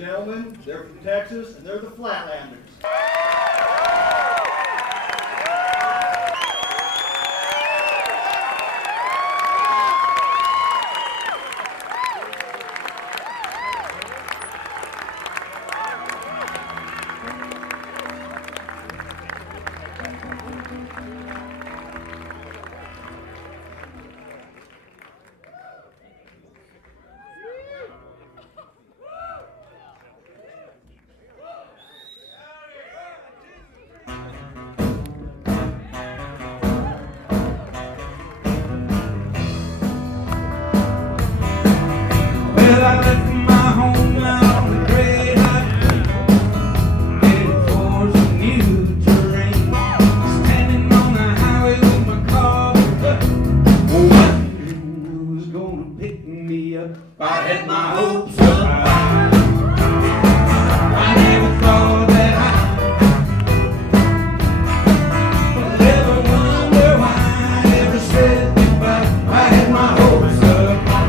gentlemen, they're from Texas, and they're the Flatlanders. Well, I left my home out on the great highway, headed for some new terrain. Standing on the highway with my car up, wondering who was gonna pick me up. I had my hopes up high. I never thought that I would ever wonder why I ever said goodbye. I had my hopes up high.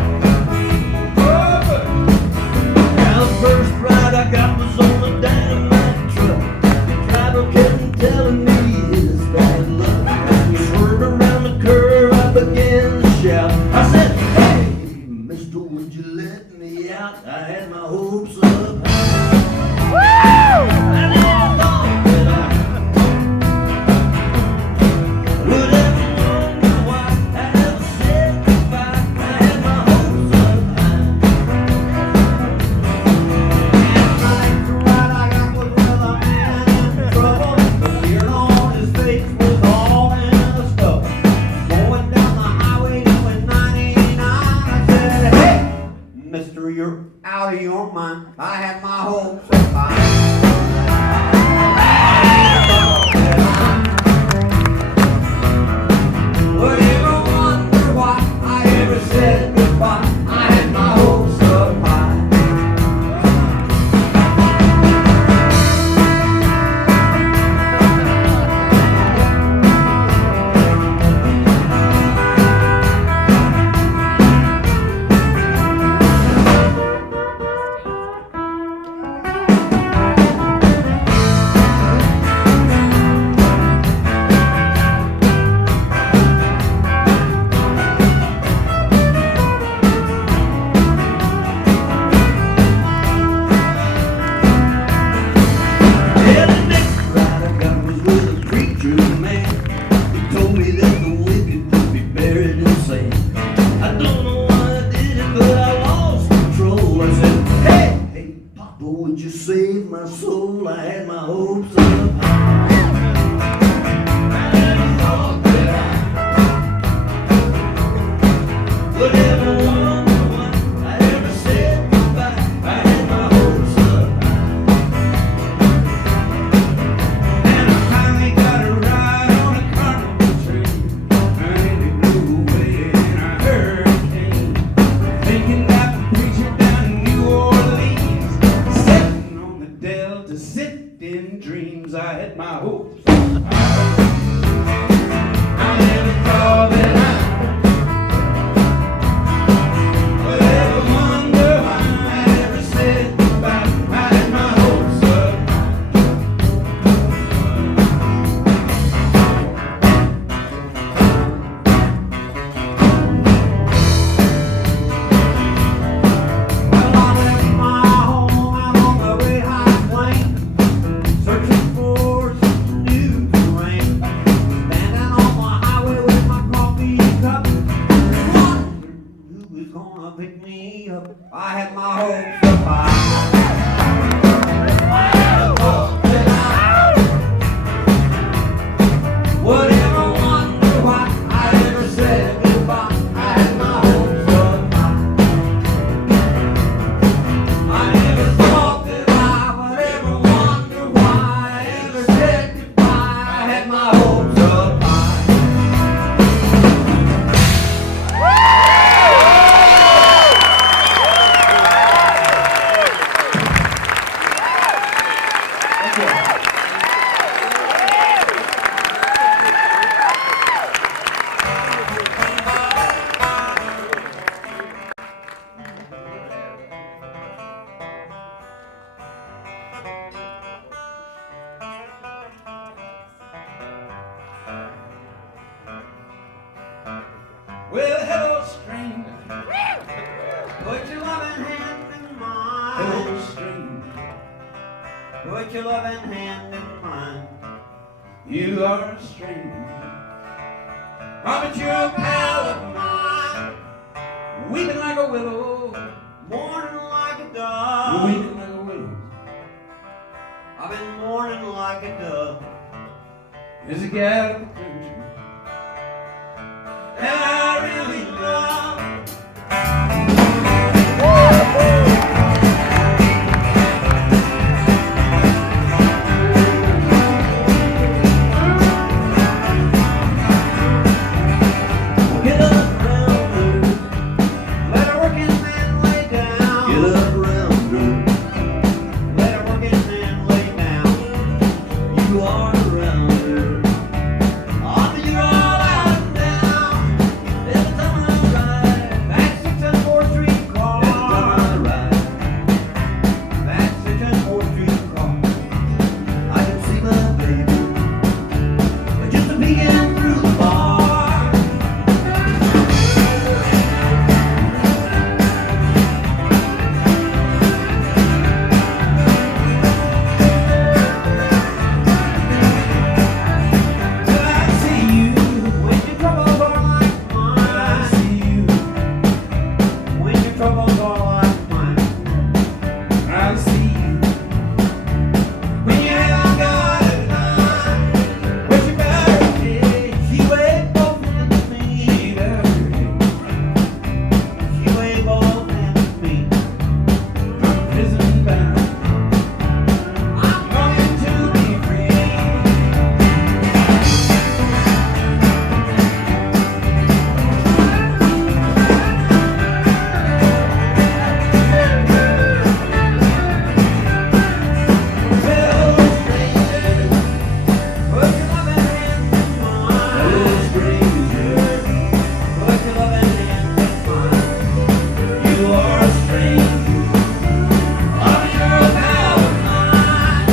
First ride I got was on a dynamite truck. The driver kept telling me his bad luck. We swerved around the curve, I began to shout. I said, hey, mister, would you let me out? I had my hopes up high. Woo! I never thought that I would ever wonder why I ever said goodbye. I had my hopes up high. Mister, you're out of your mind. I had my hopes up high. Would ever wonder why I ever said goodbye? I had my hopes up high. Yeah, the next ride I got was with a preacher man. He told me that the wicked would be buried in sand. I don't know why I did it, but I lost control. I said, hey, Papa, would you save my soul? I had my hopes up high. I never thought that I would ever wonder why I ever said goodbye. I had my hopes up high. And I finally got a ride on a carnival train. Well, hello, stranger. Put your loving hand in mine. Hello, stranger. Put your loving hand in mine. You are a stranger. Robert, you're a pal of mine. Weeping like a willow, mourning like a dove. Weeping like a willow. I've been mourning like a dove. There's a gal at the country that I really love. Get up around her, let her working man lay down. Get up around her, let her working man lay down. You are around her, on you all out and down. Every time I ride, that 604 Street car. Every time I ride, that 604 Street car. I can see my baby, just a peeking through the bar. Well, I see you when your troubles are like mine. I see you when your troubles are like mine. I see you when you haven't got a dime. But you better take, she weighed both hands to me. She weighed both hands to me. I'm prison bound. I'm going to be free. Hello, stranger, put your loving hand in mine. Hello, stranger, put your loving hand in mine. You are a stranger, I'm sure a pal of mine.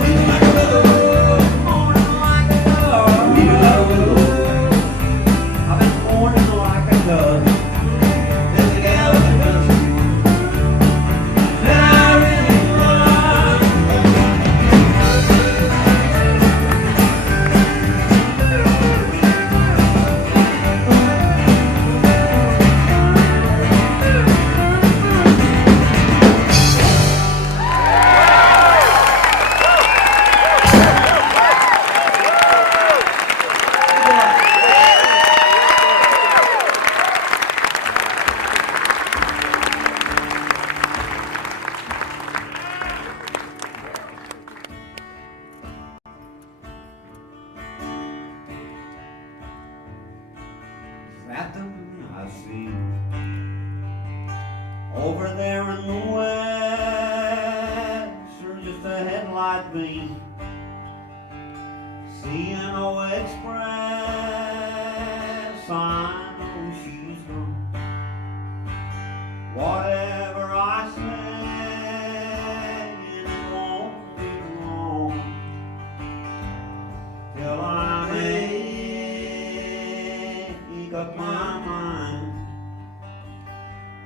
Weeping like a willow, mourning like a dove. Weeping like a willow, I've been mourning like a dove. There's a gal in the country that I really love. That the moon I see over there in the west, or just a headlight beam. Seeing no express, I know she's gone. Whatever I say, it won't be wrong till I make up my mind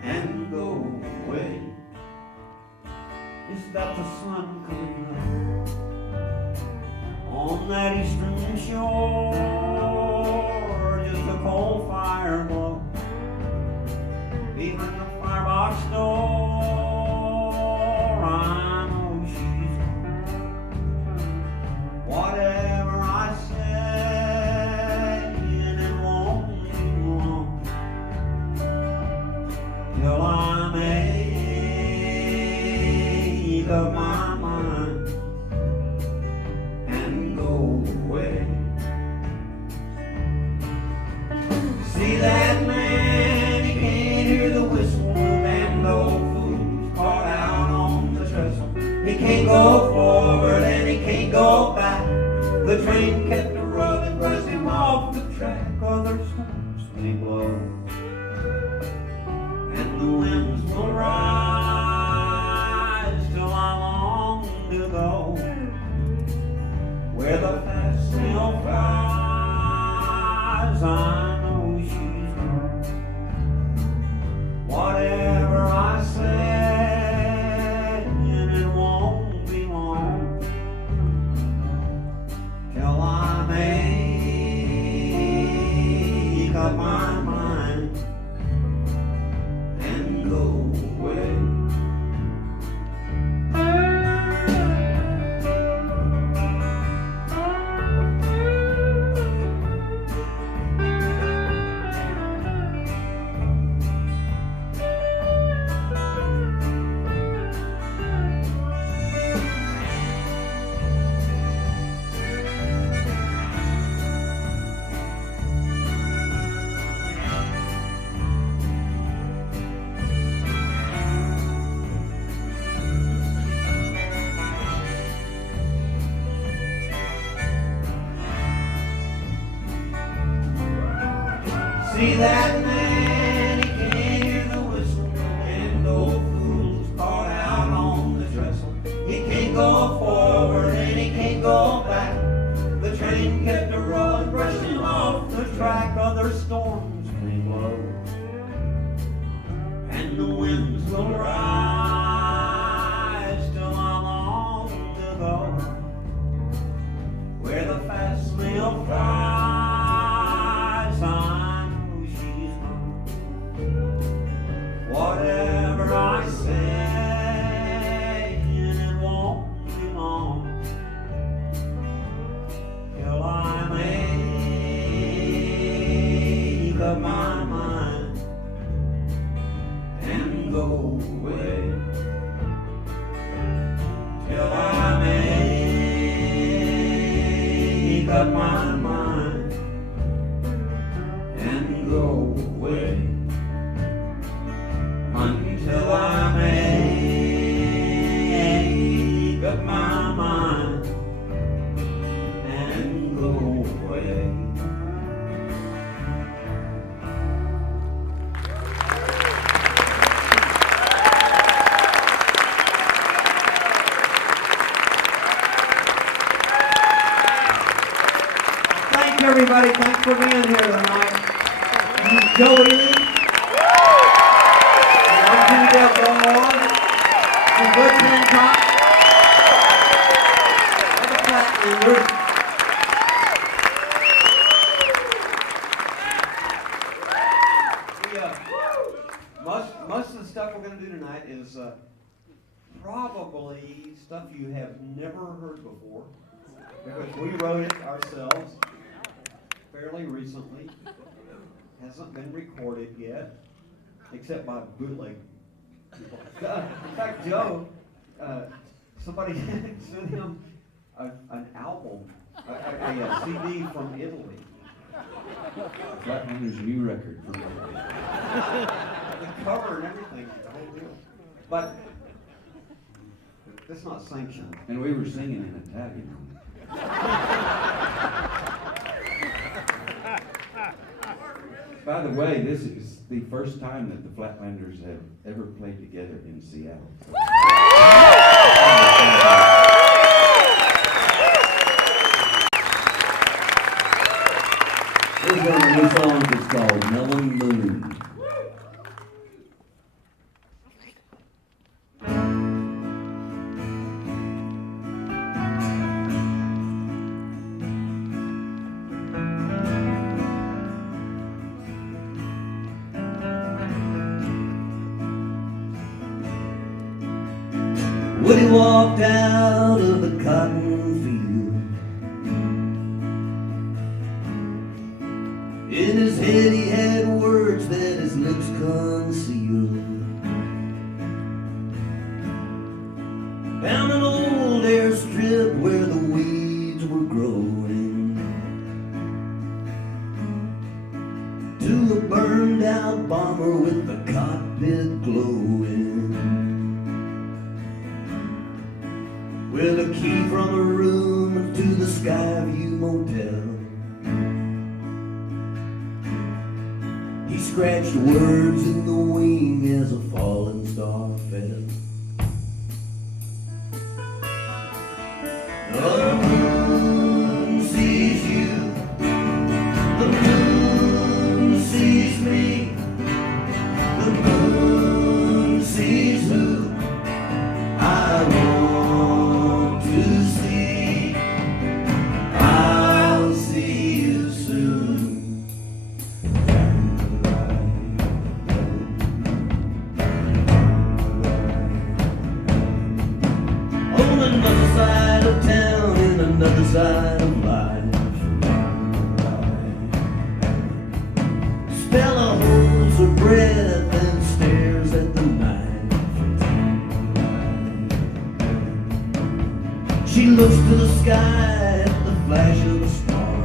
and go away. Is that the sun coming up on that eastern shore? Just a coal fire glow behind the firebox door. I know she's gone. Whatever I say, and it won't be long till I make up my mind and go away. See that man, he can't hear the whistle, and no food's caught out on the trestle. He can't go forward and he can't go back. The train kept a rolling, brushed him off the track. Other storms may blow, and the winds will rise till I long to go where the fast sail flies. I know she's gone. up my mind and go away. See that man, he can't hear the whistle, and no fools caught out on the trestle. He can't go forward and he can't go back. The train kept a rolling, brushing off the track. Other storms may blow, and the winds will rise till I'm on to go where the fast mail flies. Whatever I say, and it won't be long till I make up my mind and go away. Till I make up my mind and go away. Until I make up my mind and go away. Thank you, everybody. Thanks for being here tonight. This is Joey. Gilmore, and Butch Hancock, and the Flatlanders. Most of the stuff we're going to do tonight is probably stuff you have never heard before, because we wrote it ourselves fairly recently. Hasn't been recorded yet, except by bootleg. In fact, Joe, somebody sent him an album, a CD from Italy. Flatlanders' new record. The cover and everything, the whole deal. But it's not sanctioned. And we were singing in Italian. By the way, this is the first time that the Flatlanders have ever played together in Seattle. Here's one of the new songs. It's called Melon Moon. Woody walked out of the cotton field. In his head he had words that his lips concealed. Found an old airstrip where the weeds were growing. To a burned out bomber with the cockpit glowing. With a key from a room to the Skyview Motel. He scratched words in the wing as a falling star fell. The moon sees you, the moon sees me, the moon sees who I want to see. I'll see you soon. holds her breath and stares at the night. She looks to the sky at the flash of a star.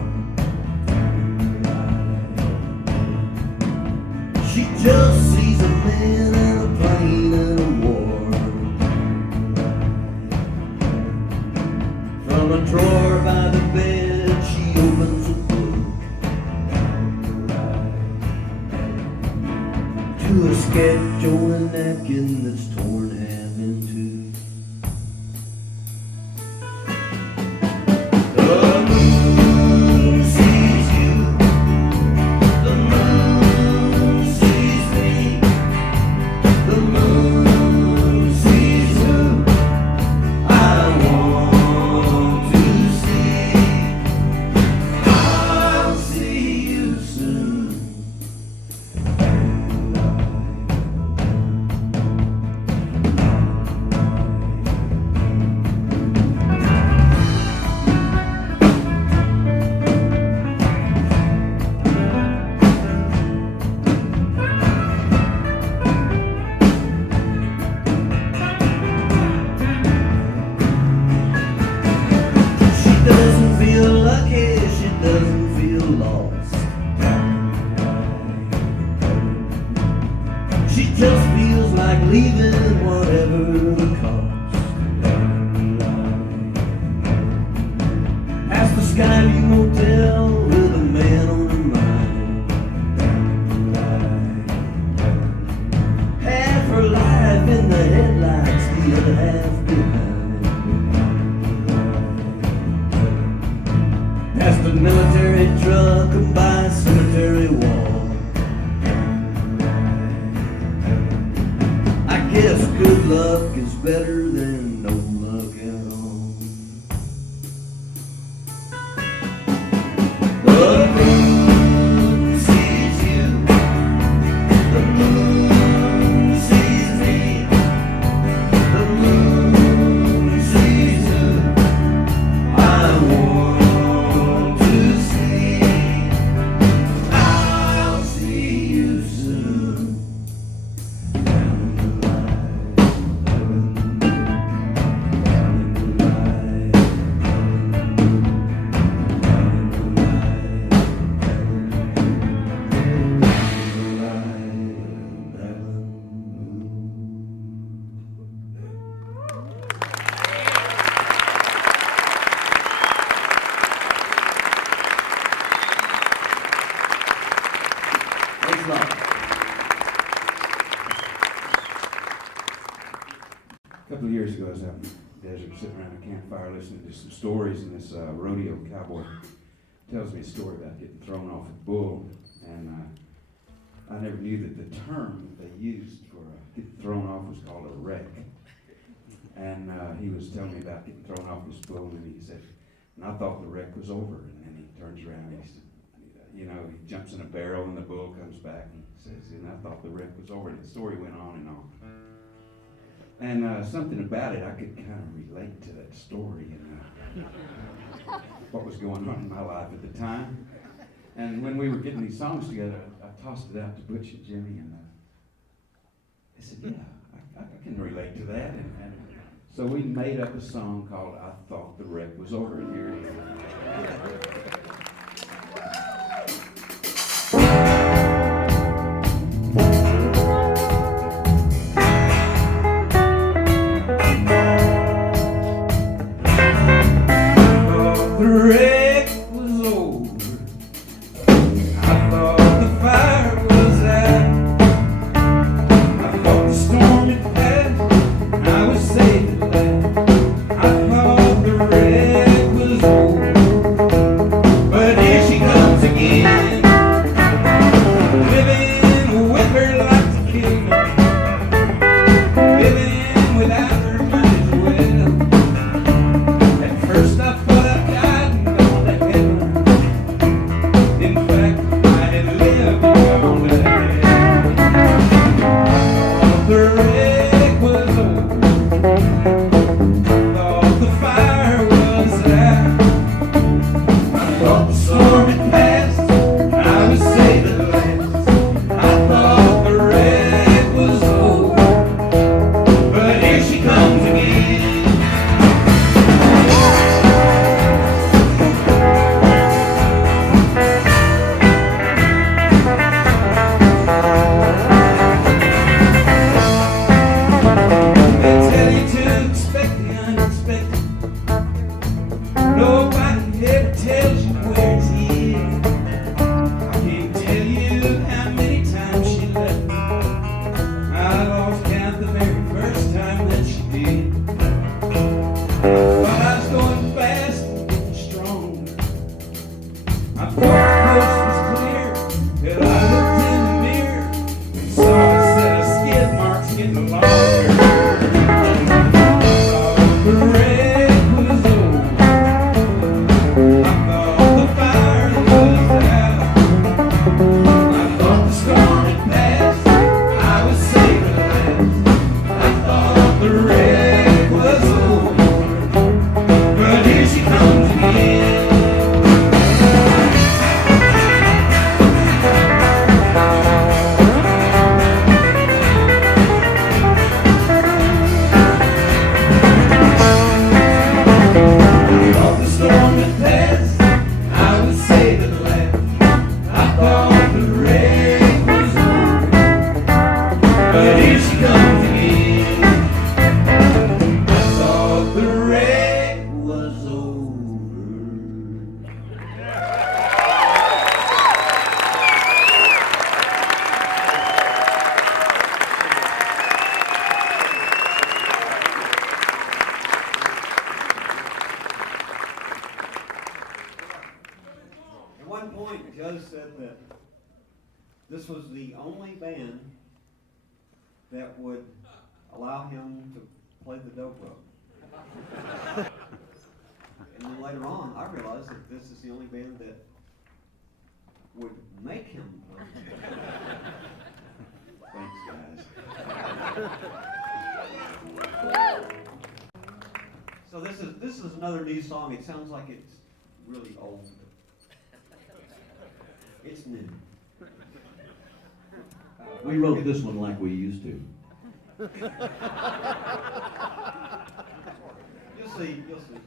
She just sees a man and a plane and a war. From a drawer by the bed she opens a book to a sketch on a napkin that's torn half in two. The moon sees you, the moon sees me, the moon sees who I want to see. I'll see you soon. She doesn't feel lucky, she doesn't feel lost. She just feels like leaving whatever the cost. Past the Skyview Motel with a man on her mind. Half her life in the headlights, the other half behind. Past a military truck and by a cemetery wall. I guess good luck is better than no luck at all. The moon sees you, the moon sees me, the moon sees who I want to see. I'll see you soon. Thanks a lot. A couple of years ago, I was out in the desert sitting around a campfire listening to some stories, and this rodeo cowboy tells me a story about getting thrown off a bull. And I never knew that the term that they used for getting thrown off was called a wreck. And he was telling me about getting thrown off his bull, and he said, and I thought the wreck was over. And then he turns around and he said, you know, he jumps in a barrel and the bull comes back and says, and I thought the wreck was over. And the story went on and on. And something about it, I could kind of relate to that story and what was going on in my life at the time. And when we were getting these songs together, I tossed it out to Butch and Jimmie, and I said, yeah, I can relate to that. And so we made up a song called I Thought the Wreck Was Over. And here it is. The wreck was over. I thought the fire was out. I thought the storm had passed. I was safe at last. I thought the wreck was over. this was the only band that would allow him to play the dobro. And then later on, I realized that this is the only band that would make him play. Thanks, guys. So this is another new song. It sounds like it's really old. It's new. We wrote this one like we used to. You'll see. You'll see.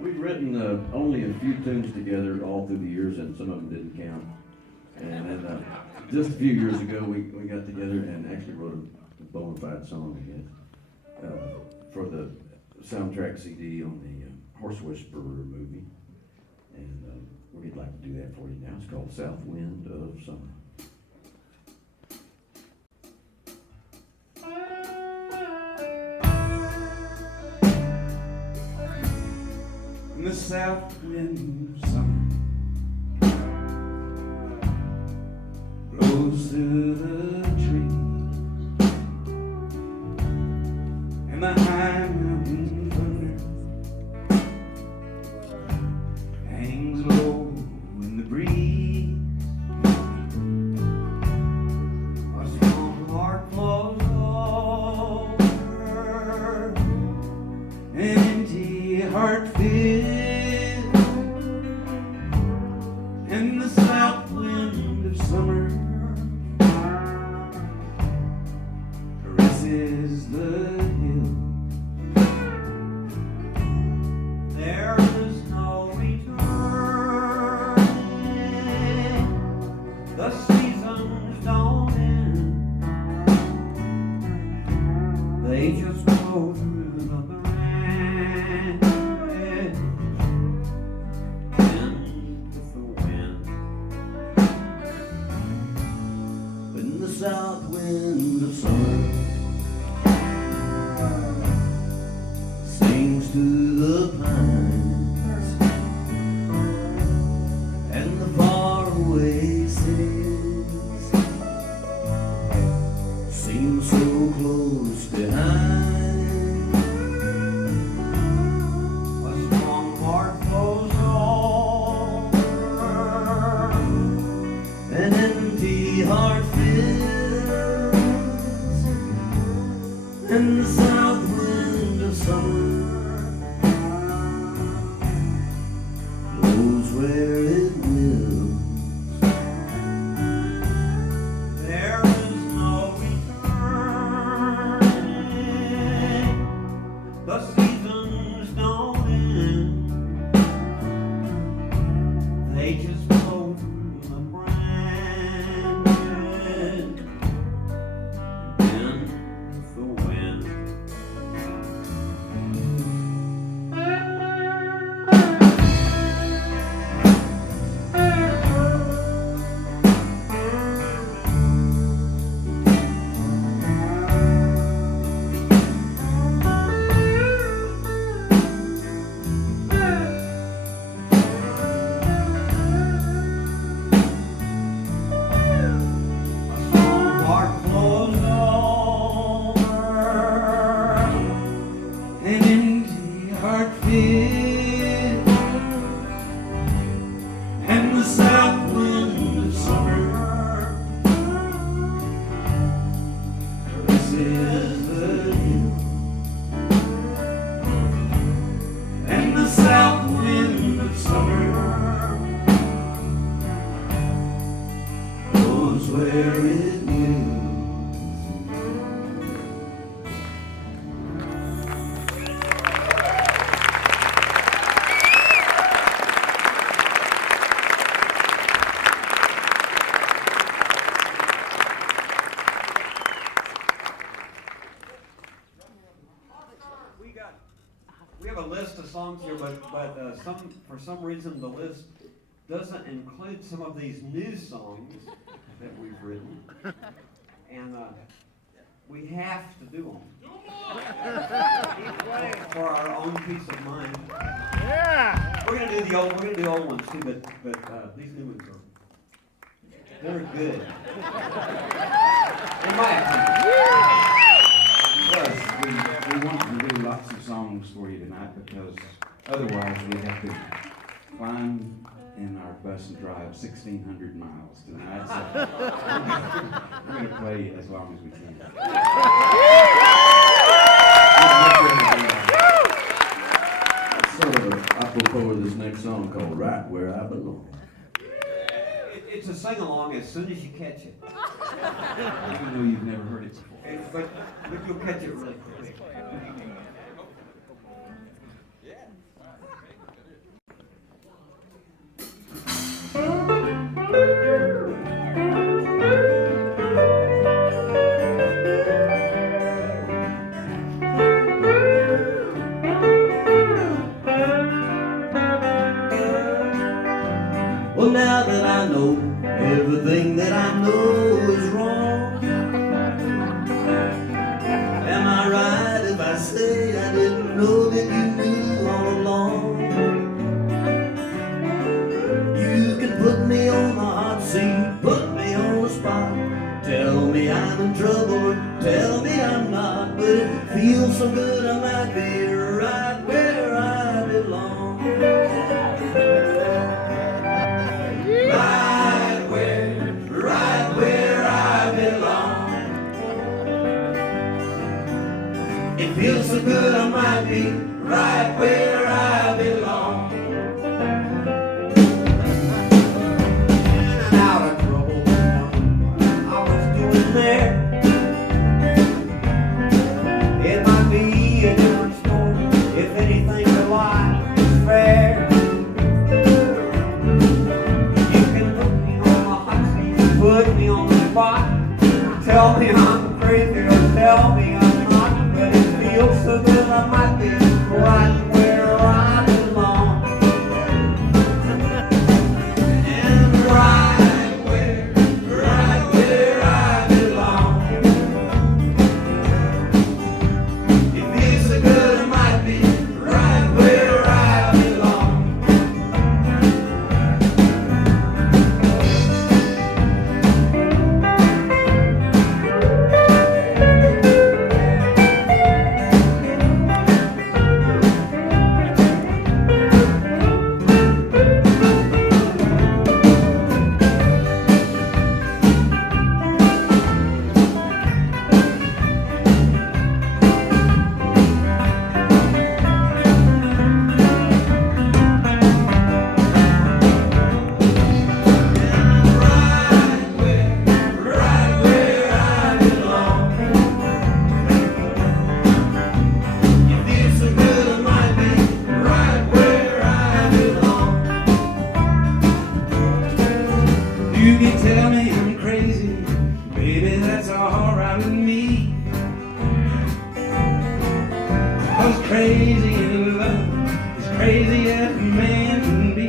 We've written only a few tunes together all through the years, and some of them didn't count. And then just a few years ago, we got together and actually wrote a bona fide song again for the soundtrack CD on the Horse Whisperer movie. And we'd like to do that for you now. It's called South Wind of Summer. In the south wind of summer blows through the trees, and the high mountain thunder hangs low in the breeze. A strong heart flows over, an empty heart fills. In the south wind of summer caresses the hill. There is no return. The seasons don't end. They just go through the land. South wind of summer to the pines and the faraway cities seem so close behind. A strong heart flows over, an empty heart fills, and the south wind of summer blows where it wills. There is no returning, the seasons don't end, they just blow from the branches in the wind. A strong heart flows over, an empty heart fills, and the south wind of summer caresses the hill, and the south wind of summer goes where it wills. We have a list of songs here, but for some reason the list doesn't include some of these new songs that we've written, and we have to do them for our own peace of mind. Yeah. We're gonna do old ones too, but these new ones they're good, in my opinion. Plus, we want to do lots of songs for you tonight because otherwise we'd have to climb in our bus and drive 1,600 miles tonight. So we're going to play as long as we can. Sort of apropos of this next song called Right Where I Belong. It's a sing-along as soon as you catch it. Even though you've never heard it before. But you'll catch it really quick. Well, now that I know everything that I know is wrong, am I right if I say I didn't know that you knew all along? You can put me on the hot seat, put me on the spot, tell me I'm in trouble or tell me I'm not, but it feels so good I might be right where I belong. Right where I belong. It feels so good I might be right where I belong. In and out of trouble, I was doing there. It might be a different story if anything to life is fair. Put me on the spot, tell me I'm crazy or tell me I'm not, but it feels so good I might be right where I belong. And right where I belong. It feels so good I might be right was crazy in love, as crazy as a man can be.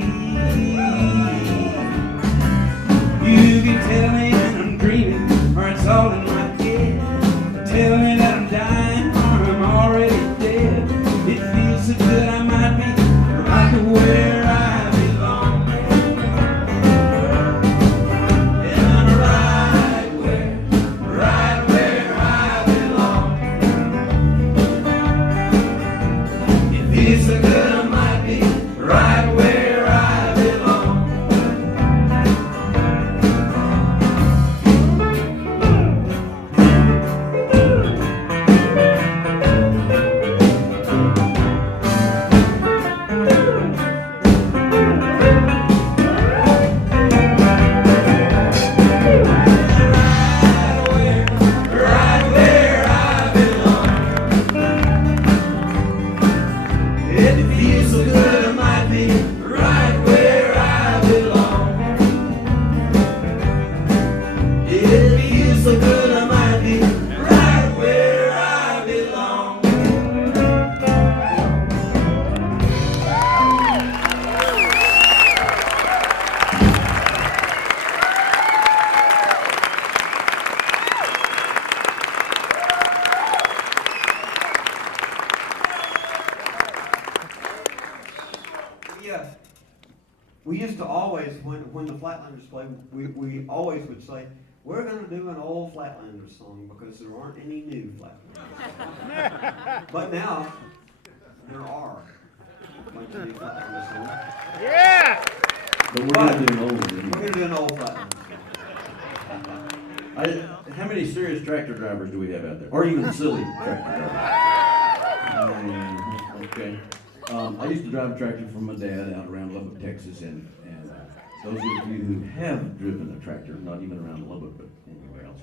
You can tell me that I'm dreaming, or it's all in my head. Tell me that I'm dying, or I'm already dead. It feels so good I might be right where I belong. And I'm right where I belong. It feels so good I might be right where I belong. Right where I belong. It feels so good I might be right where I belong. It feels so good I might be right where I belong. Yeah. We used to always, when the Flatlanders played, we always would say, we're going to do an old Flatlanders song because there aren't any new Flatlanders. But now, there are a bunch of new Flatlanders songs. Yeah! But we're going to do an old We're one. going to do an old Flatlanders song. How many serious tractor drivers do we have out there? Or even silly tractor drivers? Okay. I used to drive a tractor for my dad out around Lubbock, Texas, and those of you who have driven a tractor, not even around Lubbock, but anywhere else,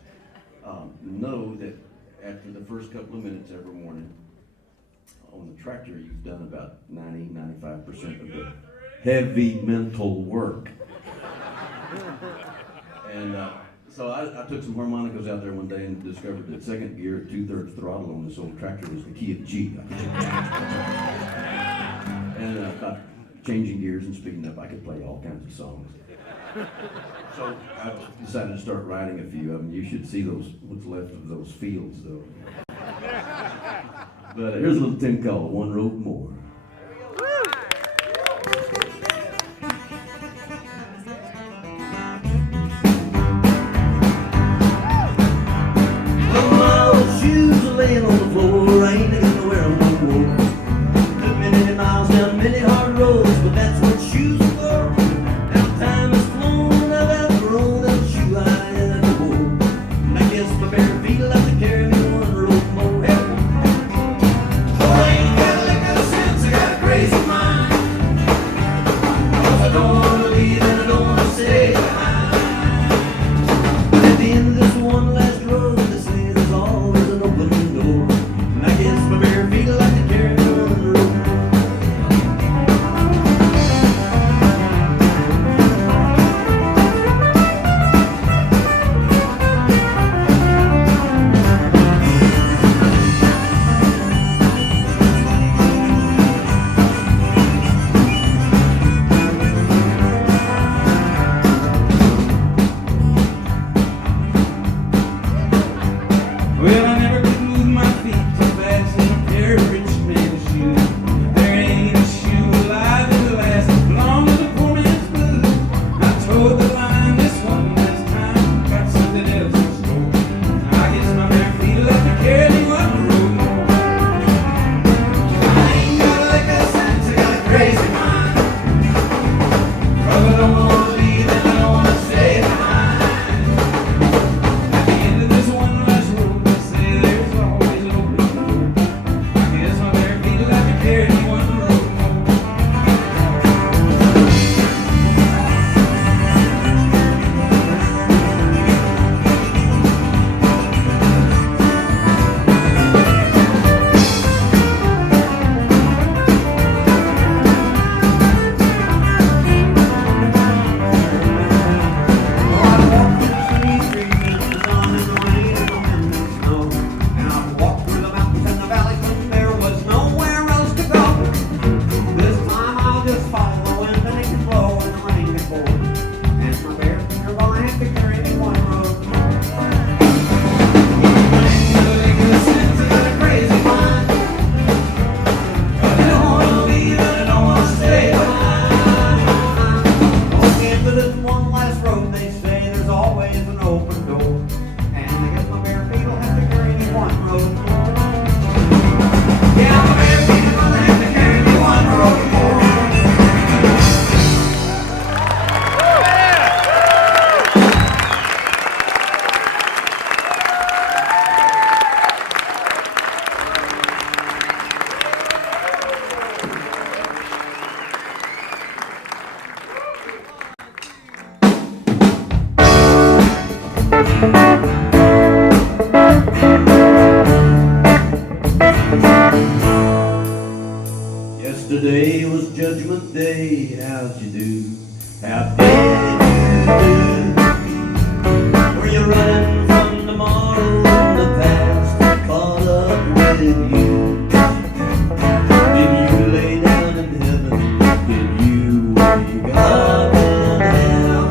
know that after the first couple of minutes every morning on the tractor, you've done about 95% of the heavy mental work. And so I took some harmonicas out there one day and discovered that second gear at 2/3 throttle on this old tractor was the key of G. And about changing gears and speeding up, I could play all kinds of songs. So I decided to start writing a few of them. You should see what's left of those fields, though. But here's a little thing called One Road More. My old shoes are laying on the floor. I ain't gonna wear them no more. Took me many miles down many hard roads, but that's what shoes are for. Now time has flown, I've outgrown that shoe I had before. And I guess my bare feet will have to carry me one road more. Hey. Oh, I ain't got a lick of sense, I got a crazy mind. 'Cause I don't wanna leave and I don't wanna stay behind. But at the end of this one last road, they say there's always an open door. And I guess my Yesterday was Judgment Day. How'd you do? How did you do? Were you running from tomorrow and the past caught up with you? Did you lay down in heaven? Did you wake up in hell?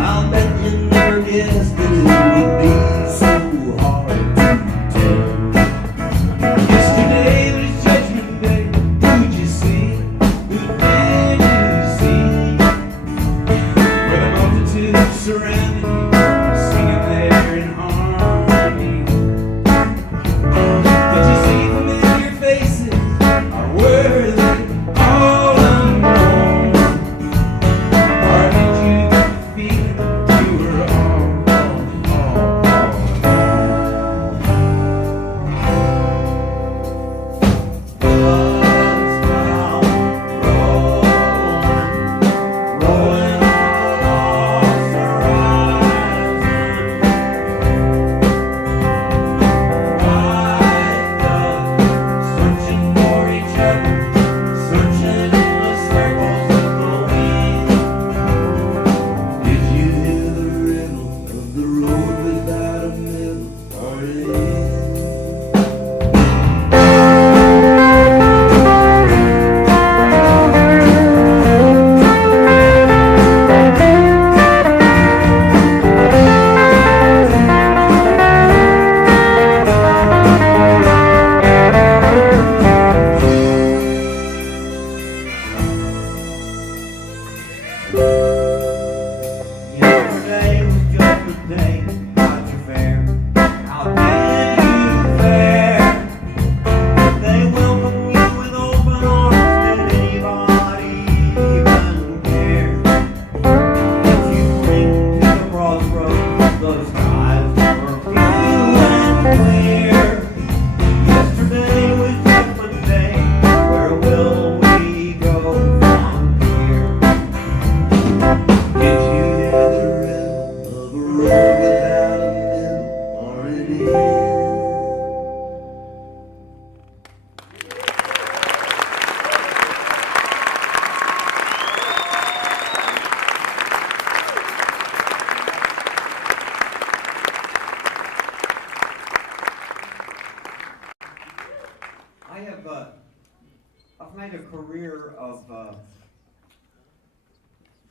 I'll bet you never guessed that it would be so hard to tell. Yesterday was Judgment Day. Who'd you see? Who did you see? With a multitude surrounding you, singing there in harmony. Did you see familiar faces, or were they all unknown? Or did you feel you were all alone? Buzz now rolling, rolling across the horizon. Wind up, searching for each other, searching in the circles of the wind. Did you hear the riddle of the road without a middle or an end? Yesterday was Judgment Day. How'd you fare? How did you fare? Did they welcome you with open arms? Did anybody even care? Did you bring to the crossroads? Those skies were blue and clear. Yesterday was Judgment Day. Where will we go from here? Did you hear the riddle of a road without a middle or an end? I've made a career of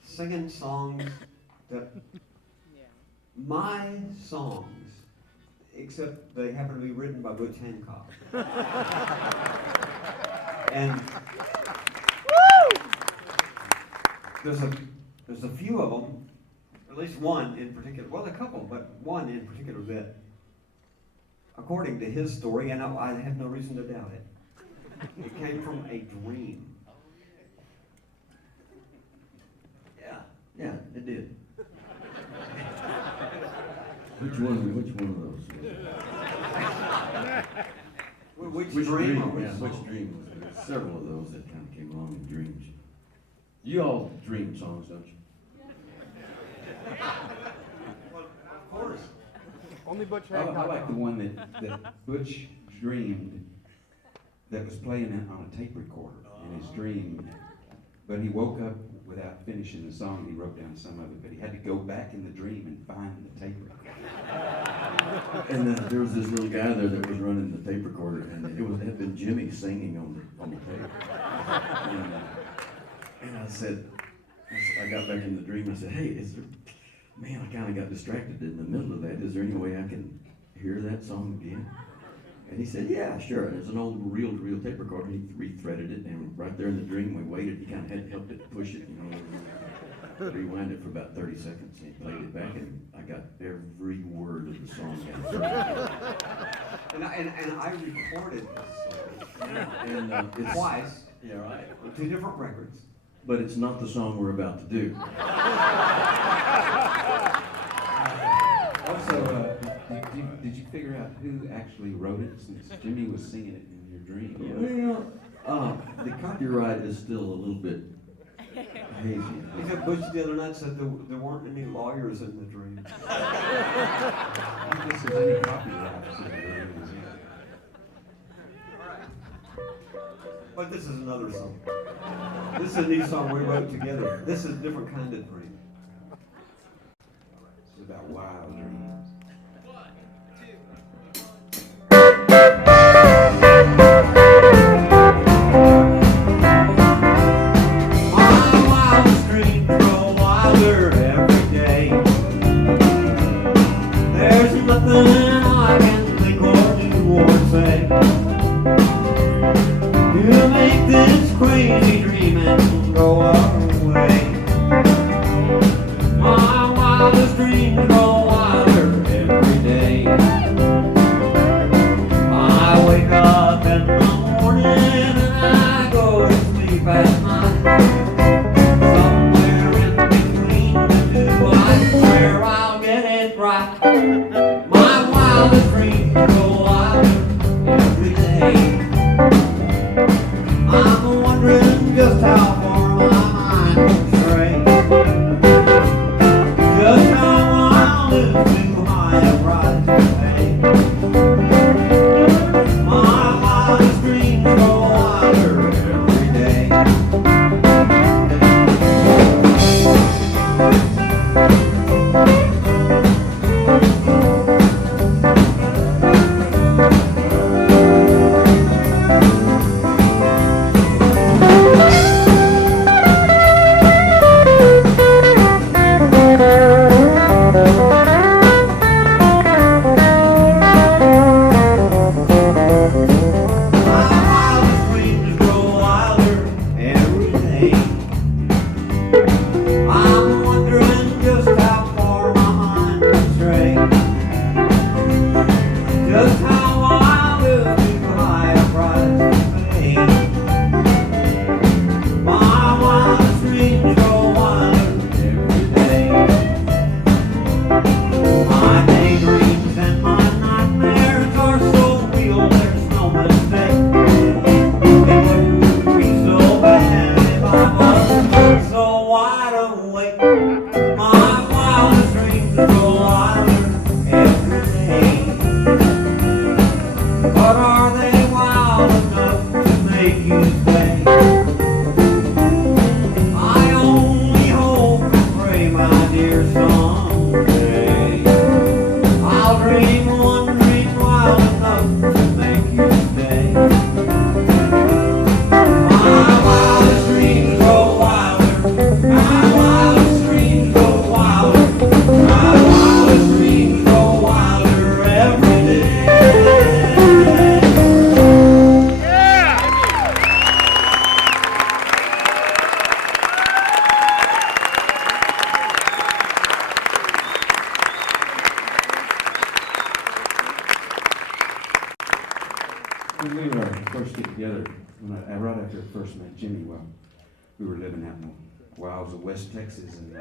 singing songs that my songs, except they happen to be written by Butch Hancock. And there's a few of them, at least one in particular, well, a couple, but one in particular that, according to his story, and I have no reason to doubt it, it came from a dream. Yeah, it did. Which one of those? Which dream? Or Yeah, which dream was it? There's several of those that kind of came along in dreams. You all dream songs, don't you? Well, of course. Only Butch I Hancock. like the one that Butch dreamed that was playing it on a tape recorder in his dream. But he woke up without finishing the song. He wrote down some of it, but he had to go back in the dream and find the tape recorder. And there was this little guy there that was running the tape recorder, and it had been Jimmie singing on the tape. And I got back in the dream. I said, "Hey, man, I kind of got distracted in the middle of that. Is there any way I can hear that song again?" And he said, "Yeah, sure." And it's an old reel tape recorder. He rethreaded it, and right there in the dream, we waited. He kind of helped it push it, rewind it for about 30 seconds, and he played it back, and I got every word of the song down. And I recorded this song And it's twice Yeah, right. on two different records. But it's not the song we're about to do. Also, did you figure out who actually wrote it, since Jimmie was singing it in your dream? Well, the copyright is still a little bit hazy. He said Butch the other night said there weren't any lawyers in the dream. I don't guess there's any copyrights in the dream. But this is another song. This is a new song we wrote together. This is a different kind of dream. It's about wild dreams. My wildest dreams grow wilder every day. There's nothing I can think or do or say to make this crazy dreaming go away. My wildest dreams grow wilder every day. I wake up in the morning and I go to sleep at night. Somewhere in between the two, I swear I'll get it right. My wildest dreams grow wilder every day. I'm wondering just how far my mind will stray. Just how I'll live too high a price to pay. My wildest dreams grow wilder every day. When we were first get together, right after I first met Jimmie, well, we were living out in the wilds of West Texas, and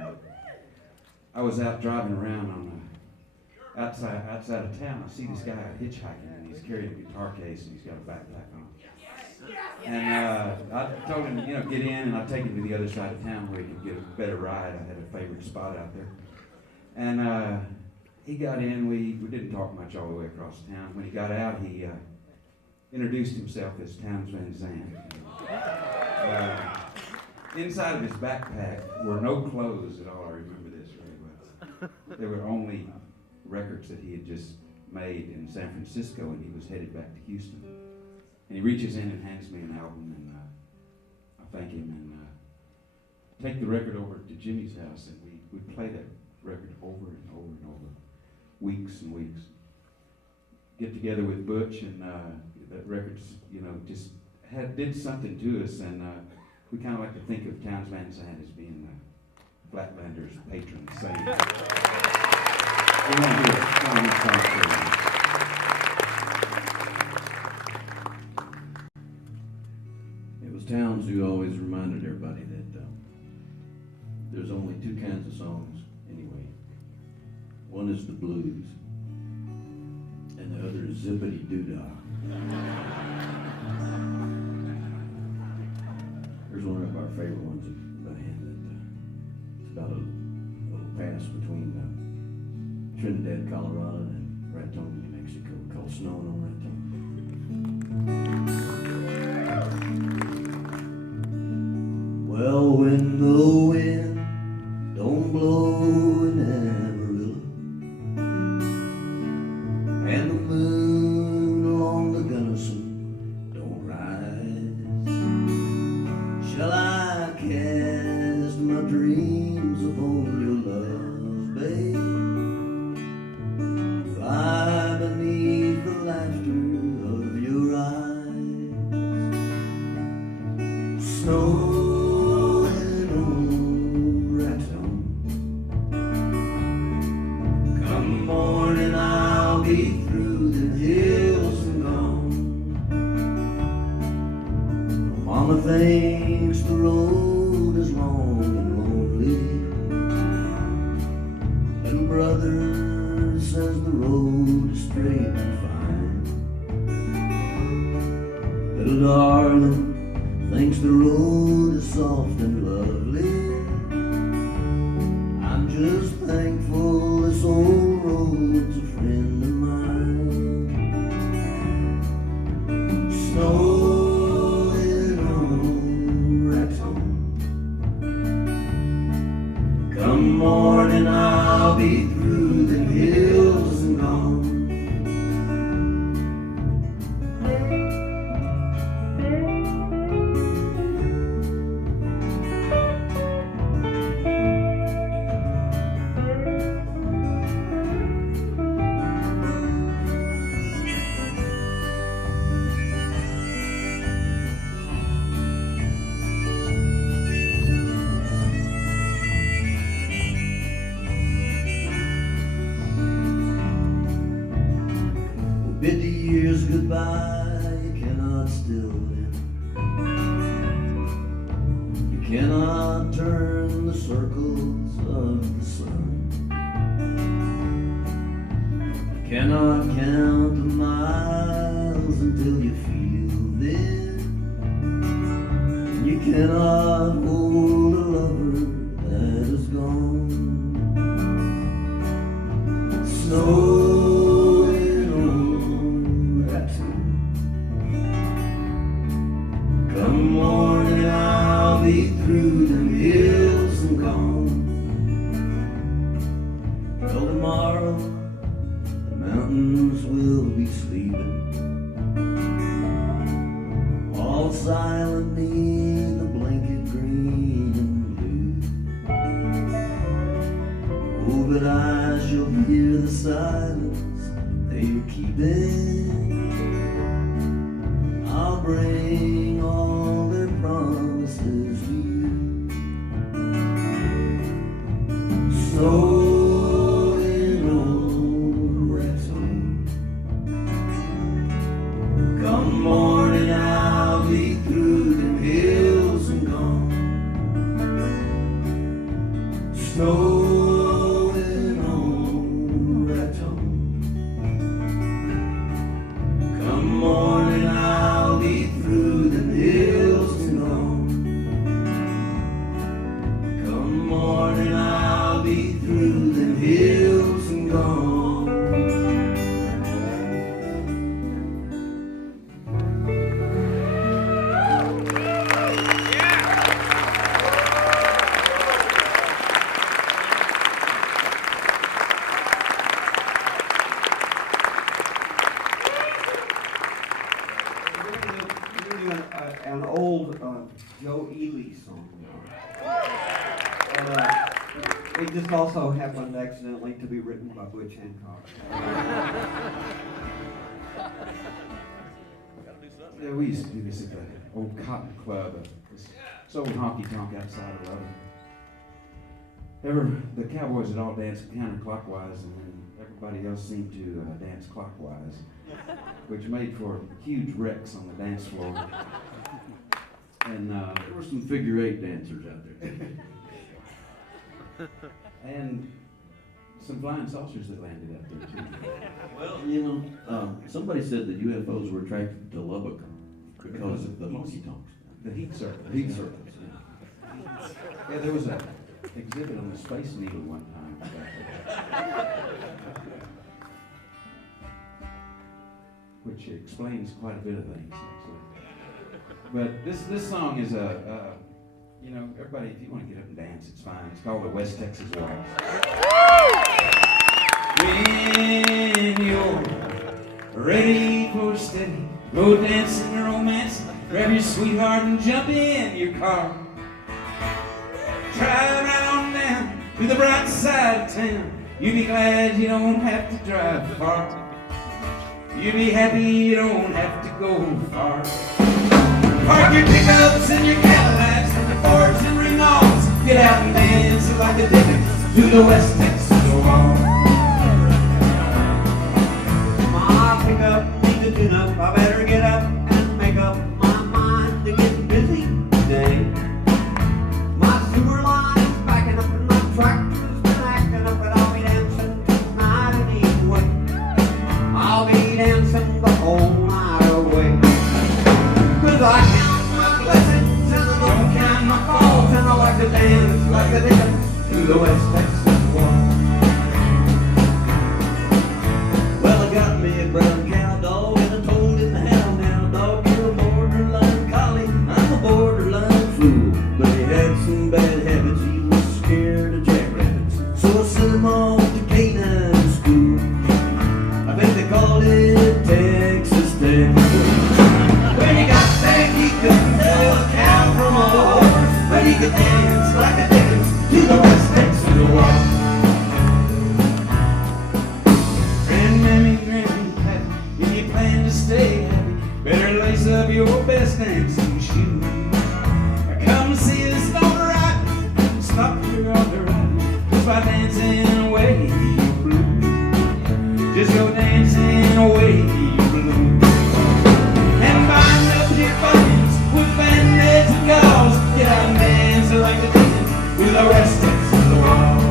I was out driving around on outside of town. I see this guy hitchhiking, and he's carrying a guitar case, and he's got a backpack on. And I told him, get in, and I'd take him to the other side of town where he could get a better ride. I had a favorite spot out there. And he got in. We didn't talk much all the way across town. When he got out, he introduced himself as Townsman Zandt. Inside of his backpack were no clothes at all. I remember this very well. There were only records that he had just made in San Francisco, and he was headed back to Houston. And he reaches in and hands me an album, and I thank him and take the record over to Jimmie's house, and we play that record over and over and over, weeks and weeks. Get together with Butch, and that record, just did something to us, and we kind of like to think of Townsman Zandt as being the Flatlanders' patron saint. We want to do a song for you. It was Towns who always reminded everybody that there's only two kinds of songs anyway. One is the blues, and the other is zippity-doo-dah. Here's one of our favorite ones of the band. It's about a little pass between Trinidad, Colorado, and Raton, New Mexico, called Snowin On Raton. when the wind don't blow in Amarillo, and the moon along the Gunnison don't rise, shall I cast my dreams upon your love, babe? Fly beneath the laughter of your eyes. Snowin on Raton. Come morning, I'll be through the hills and gone. Mama thinks the road is long and lonely. Little brother says the road is straight and fine. Little darling thinks the road is soft and lovely. I'm just thankful this old road's a friend of mine. Snowin on Raton. Come morning, I'll be through the hills and gone. Bid the years goodbye, you cannot still them. You cannot turn the circles of the sun. You cannot count the miles until you feel them. You cannot hold a lover that is gone. Snowin on Raton. Come morning, I'll be through them hills and gone. Till tomorrow, the mountains will be sleeping, all silent neath the blanket green and blue. Oh, but I shall hear the silence they are keeping. I'll bring all their promises to you. Snowin on Raton. Come morning, I'll be through them hills and gone. Snowin on Raton. Come morning, I'll be through them hills and gone. Come morning, I'll be through them hills and gone. We're doing an old Joe Ely song. And, it just also happened accidentally to be written by Butch Hancock. Yeah, we used to do this at the old Cotton Club. This old honky tonk outside of Lubbock. The cowboys had all danced counterclockwise, and then everybody else seemed to dance clockwise, which made for huge wrecks on the dance floor. And There were some figure eight dancers out there. and some flying saucers that landed out there too. Well, you know, somebody said that UFOs were attracted to Lubbock because of the honky tonks. The heat circles. Heat circles. Yeah, there was a exhibit on the Space Needle one time. Which explains quite a bit of things, actually. But this song is you know, everybody, if you want to get up and dance, it's fine. It's called the West Texas Waltz. When you're ready for steady, go dancing and romance, grab your sweetheart and jump in your car. Drive right on down to the bright side of town. You'll be glad you don't have to drive far. You'll be happy you don't have to go far. Park your pickups and your Cadillacs and your Fords and Renaults. Get out and dance like a dickens to the West Texas Waltz. My pickup needs a tune-up. I better get up and make up my mind to get busy today. My sewer line is backing up and my tractor's been acting up, but I'll be dancing tonight anyway. I'll be dancing the whole night away. 'Cause I count my blessings and I don't count my faults, and I like to dance like a dickens to the West Texas Waltz. Well, I got me a brown cow dog and I told him, hell now, dog, you're a borderline collie, I'm a borderline fool. But he had some bad habits, he was scared of jackrabbits, so I sent him off to canine school. I think they called it Texas Tech. When he got there, he couldn't tell a cow from a horse, but he could dance like a dickens to the West Texas Waltz. Grandmammy, Granny, Pappy, if you plan to stay happy, better lace up your best dancing shoes. Come see us on the right, stop your on the right, just by dancing away your blues. Just go dancing away your blues. And bind up your buttons with band-aids and gauze. Get out and dance like the dickens with the West Texas Waltz.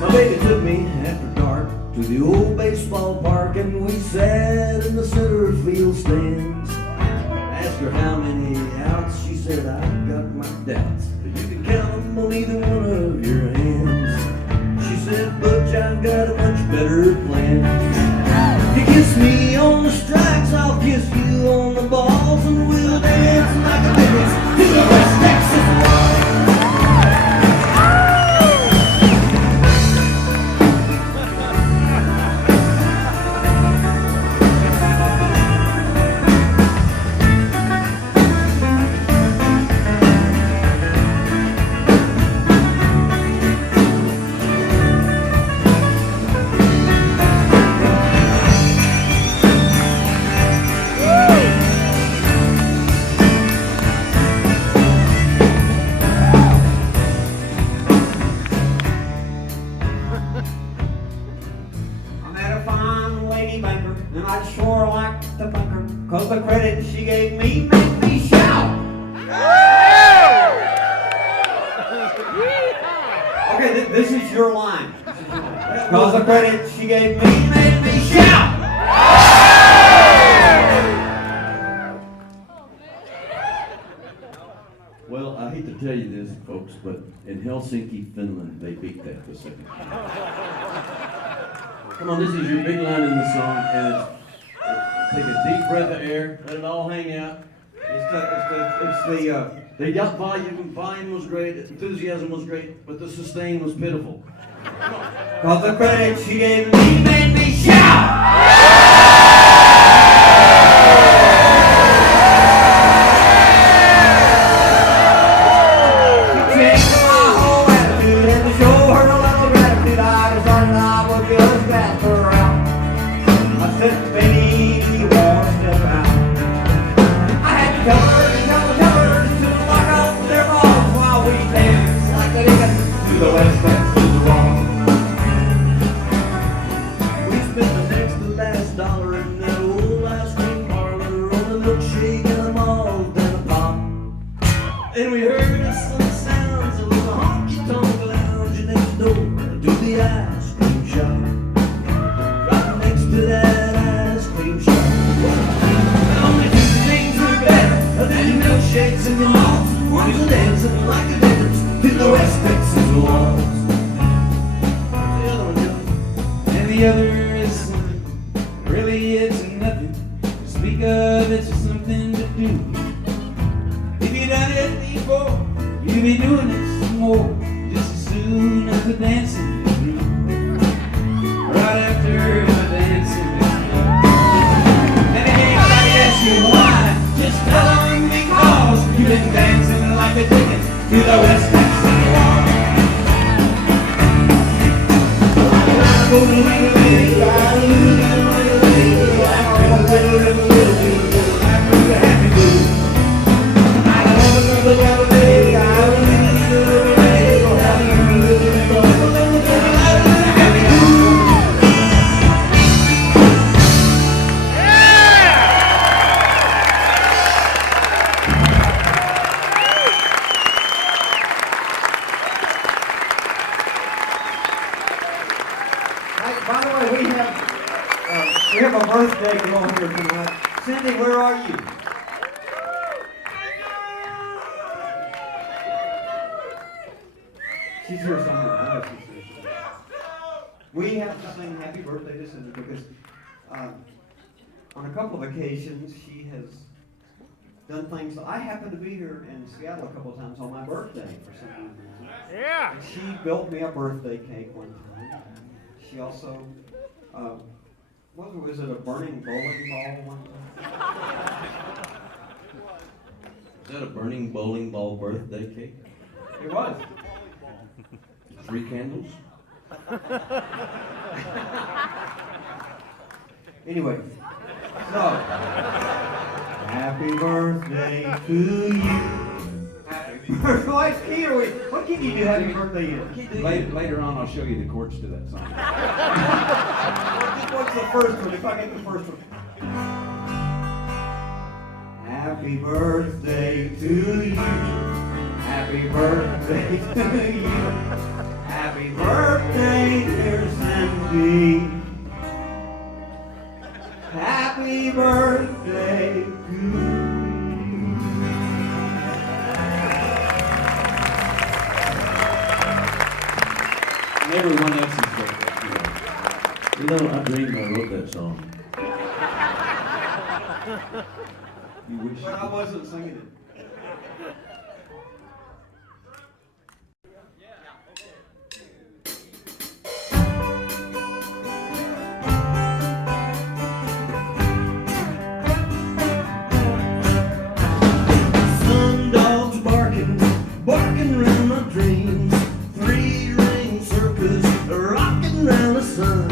My baby took me after dark to the old baseball park, and we sat in the center field stands. Asked her how many outs, she said, I've got my doubts, but you can count them on either one of your hands. She said, Butch, I've got a much better plan. You kiss me on the strikes, I'll kiss you on the balls, and we'll dance like a dickens to the West Texas Waltz. I met a fine lady banker, and I'd sure like to thank her, 'cause the credit she gave me made me shout. Okay, this is your line. 'Cause the credit she gave me made me shout. Well, I hate to tell you this, folks, but in Helsinki, Finland, they beat that the second time. Come on, this is your big line in the song, and it's take a deep breath of air, let it all hang out. They got volume was great, enthusiasm was great, but the sustain was pitiful. 'Cause the credit she gave me made me shout. The West Texas Waltz. We spent the next to last here tonight. Cindy, where are you? She's here somewhere. I know she's here somewhere. We have to sing happy birthday to Cindy because on a couple of occasions she has done things. I happened to be here in Seattle a couple of times on my birthday for some reason. Yeah. And she built me a birthday cake one time. She also, was it a burning bowling ball one time? Is that a burning bowling ball birthday cake? It was. 3 candles? Anyway, so, happy birthday to you. Happy birthday. What can you do happy birthday in? Later on, I'll show you the chords to that song. What's the first one? If I get the first one. Happy birthday to you. Happy birthday to you. Happy birthday, dear Cindy. Happy birthday to you. And everyone else's birthday. You know, I dreamed I wrote that song. You wish. But I wasn't singing it. Sundogs barking, barking round my dreams. 3-ring circus, rocking round the sun.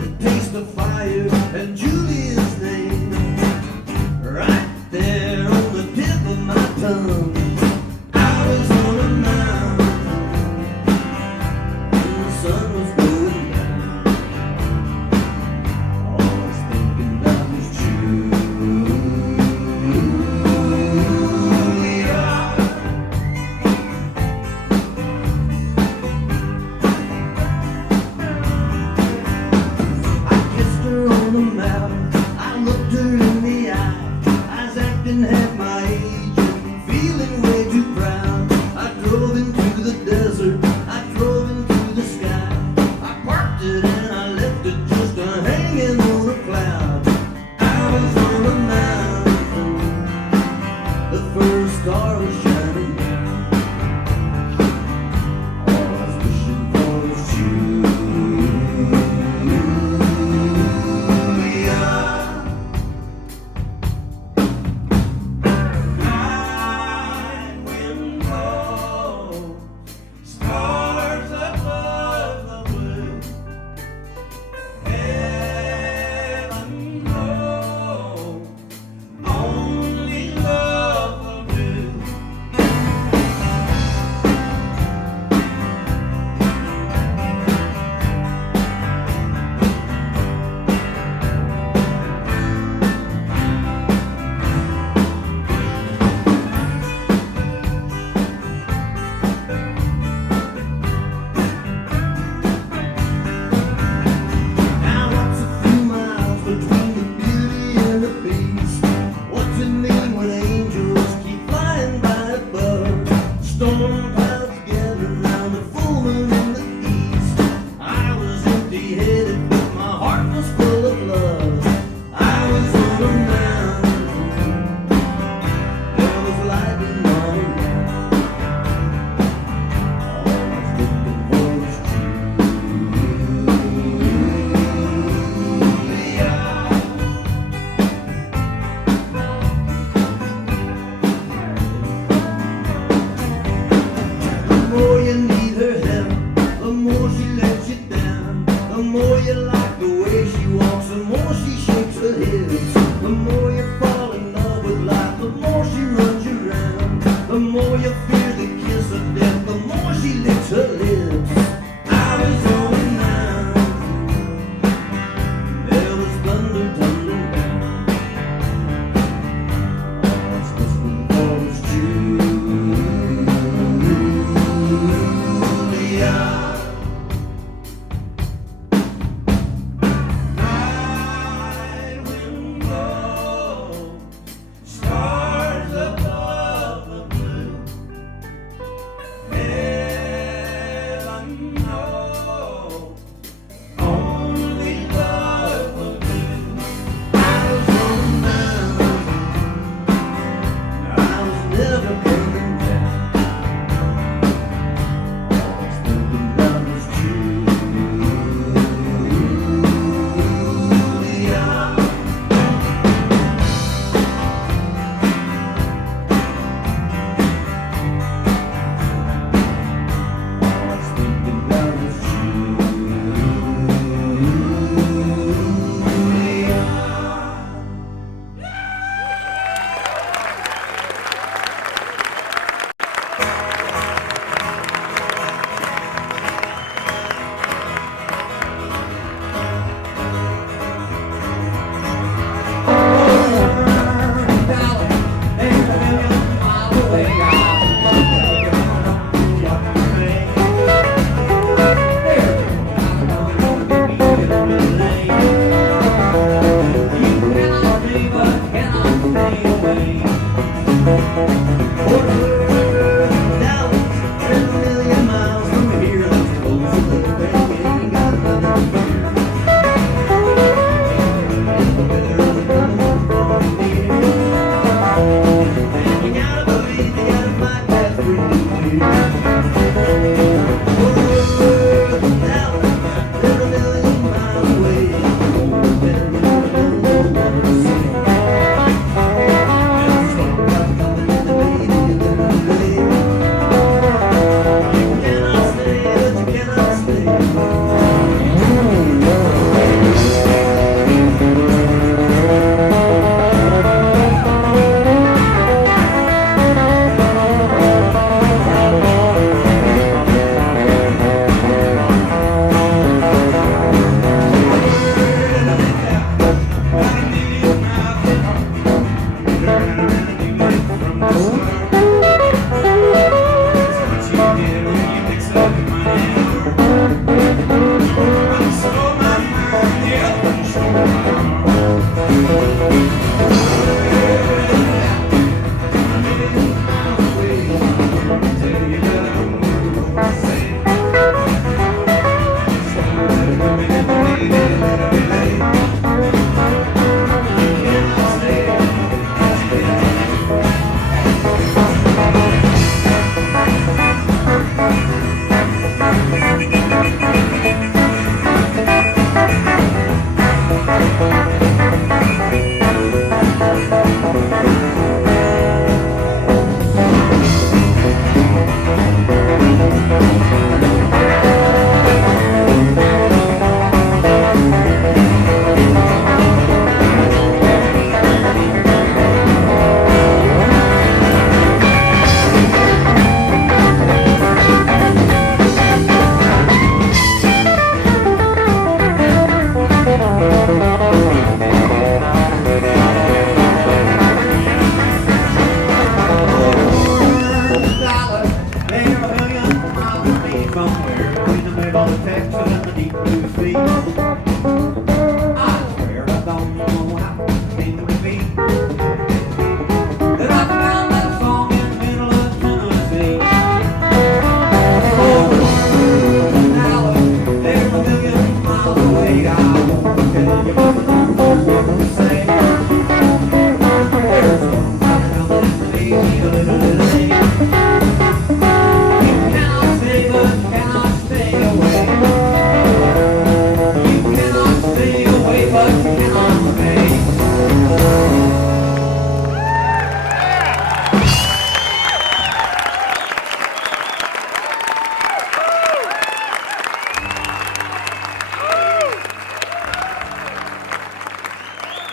The taste of fire and Julia's name, right there on the tip of my tongue.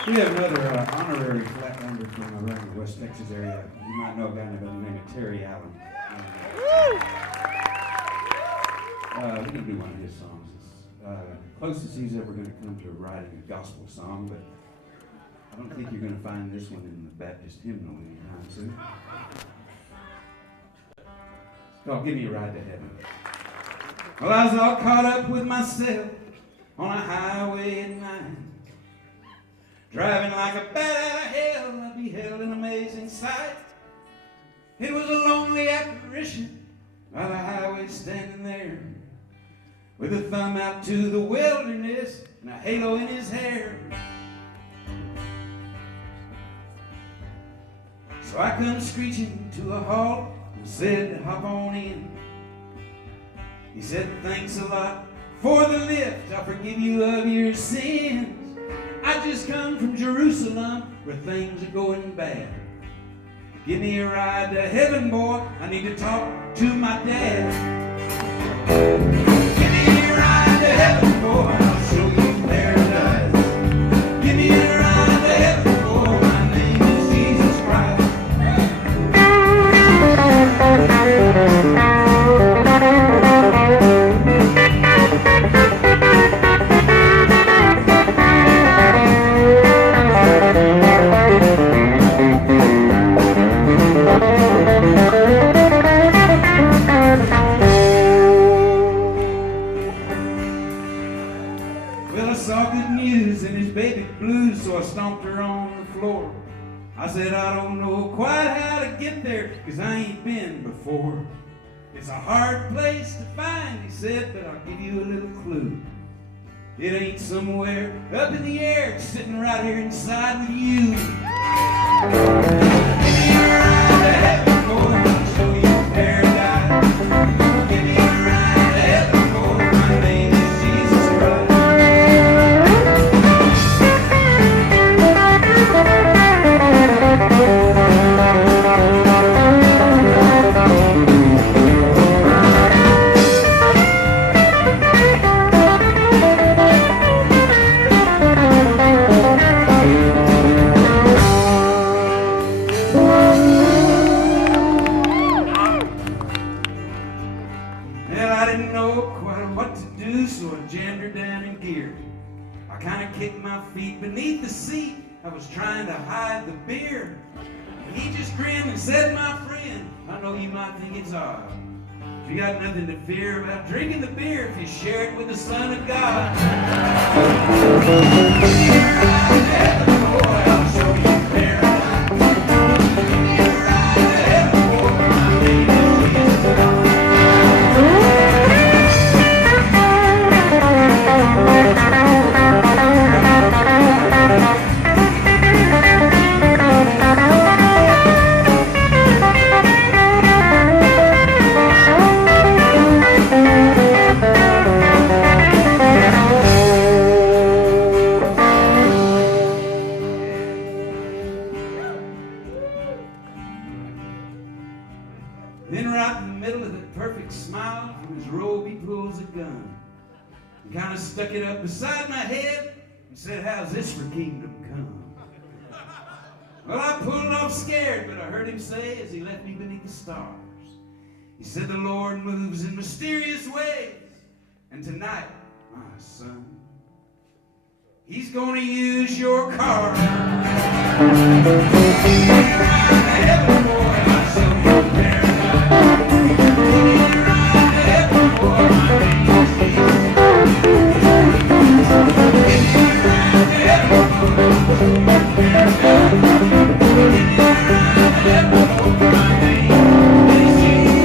We have another honorary Flatlander from around the West Texas area. You might know a guy by the name of Terry Allen. We're going to do one of his songs. It's closest he's ever going to come to writing a gospel song, but I don't think you're going to find this one in the Baptist hymnal anytime soon. It's called Give Me a Ride to Heaven. Well, I was all caught up with myself on a highway at night, driving like a bat out of hell. I beheld an amazing sight. It was a lonely apparition by the highway standing there, with a thumb out to the wilderness and a halo in his hair. So I come screeching to a halt and said, hop on in. He said, thanks a lot for the lift. I'll forgive you of your sins. I just come from Jerusalem where things are going bad. Give me a ride to heaven, boy. I need to talk to my dad. Give me a ride to heaven, boy. I'll show you paradise. Give me a ride to heaven, boy. My name is Jesus Christ. So I stomped her on the floor. I said, I don't know quite how to get there, 'cause I ain't been before. It's a hard place to find, he said, but I'll give you a little clue. It ain't somewhere up in the air, it's sitting right here inside with you. Give me a ride to heaven, boy, I'll show you paradise. Give me a ride to heaven, boy, my name is Jesus Christ. Kicked my feet beneath the seat I was trying to hide the beer. And he just grinned and said, my friend, I know you might think it's odd. But you got nothing to fear about drinking the beer if you share it with the Son of God. Boy, I'll show you paradise. You're right to heaven, boy, my name is Jesus. Then right in the middle of that perfect smile, from his robe he pulls a gun. And kind of stuck it up beside my head and said, how's this for kingdom come? Well, I pulled off scared, but I heard him say as he left me beneath the stars, he said, the Lord moves in mysterious ways, and tonight, my son, he's gonna use your car. Heaven, boy, I'll show you paradise. Heaven, boy, my name is Jesus. Heaven, boy, I'll show you paradise. Heaven, boy, my name is Jesus.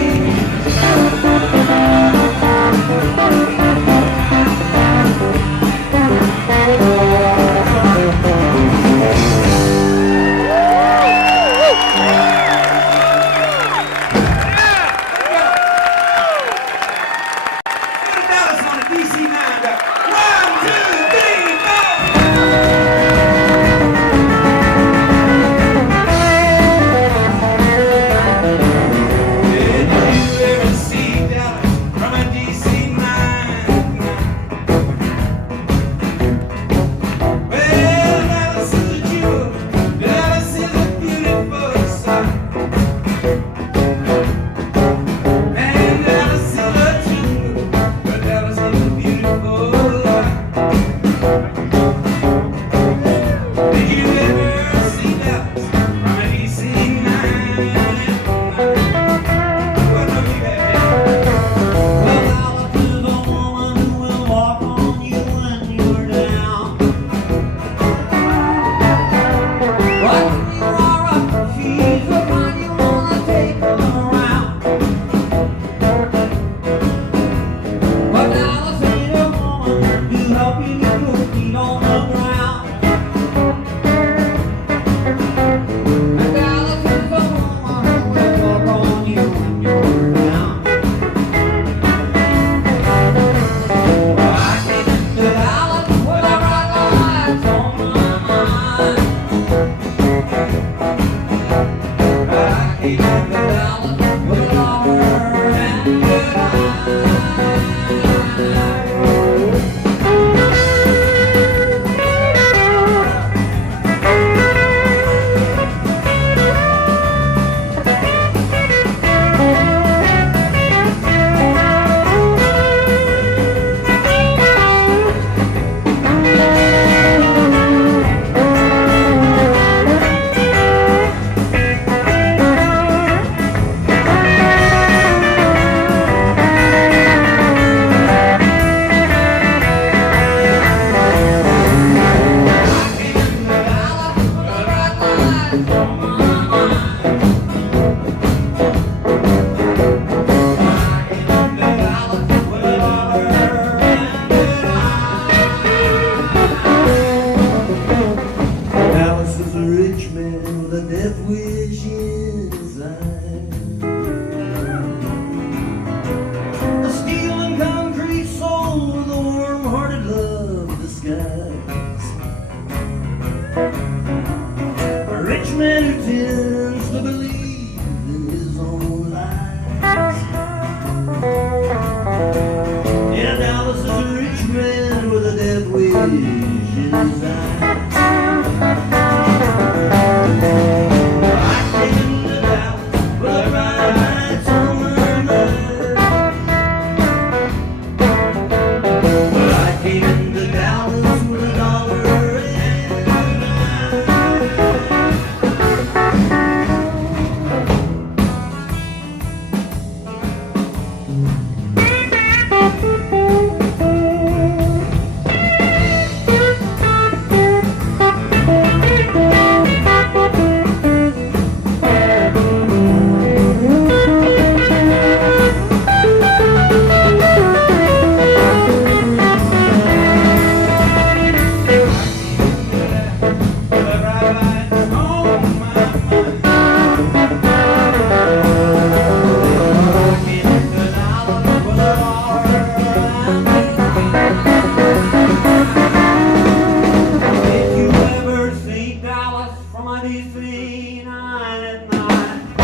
23, 9 at night.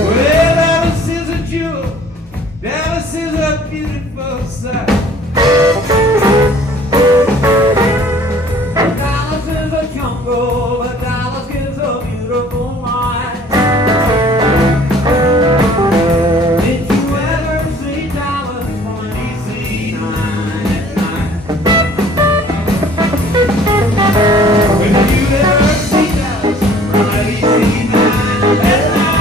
Well, Dallas is a jewel, Dallas is a beautiful sight. Dallas is a jungle, but Dallas gives a beautiful light. Did you ever see Dallas from DC 9 at night? When you ever see Dallas from DC 9 at night?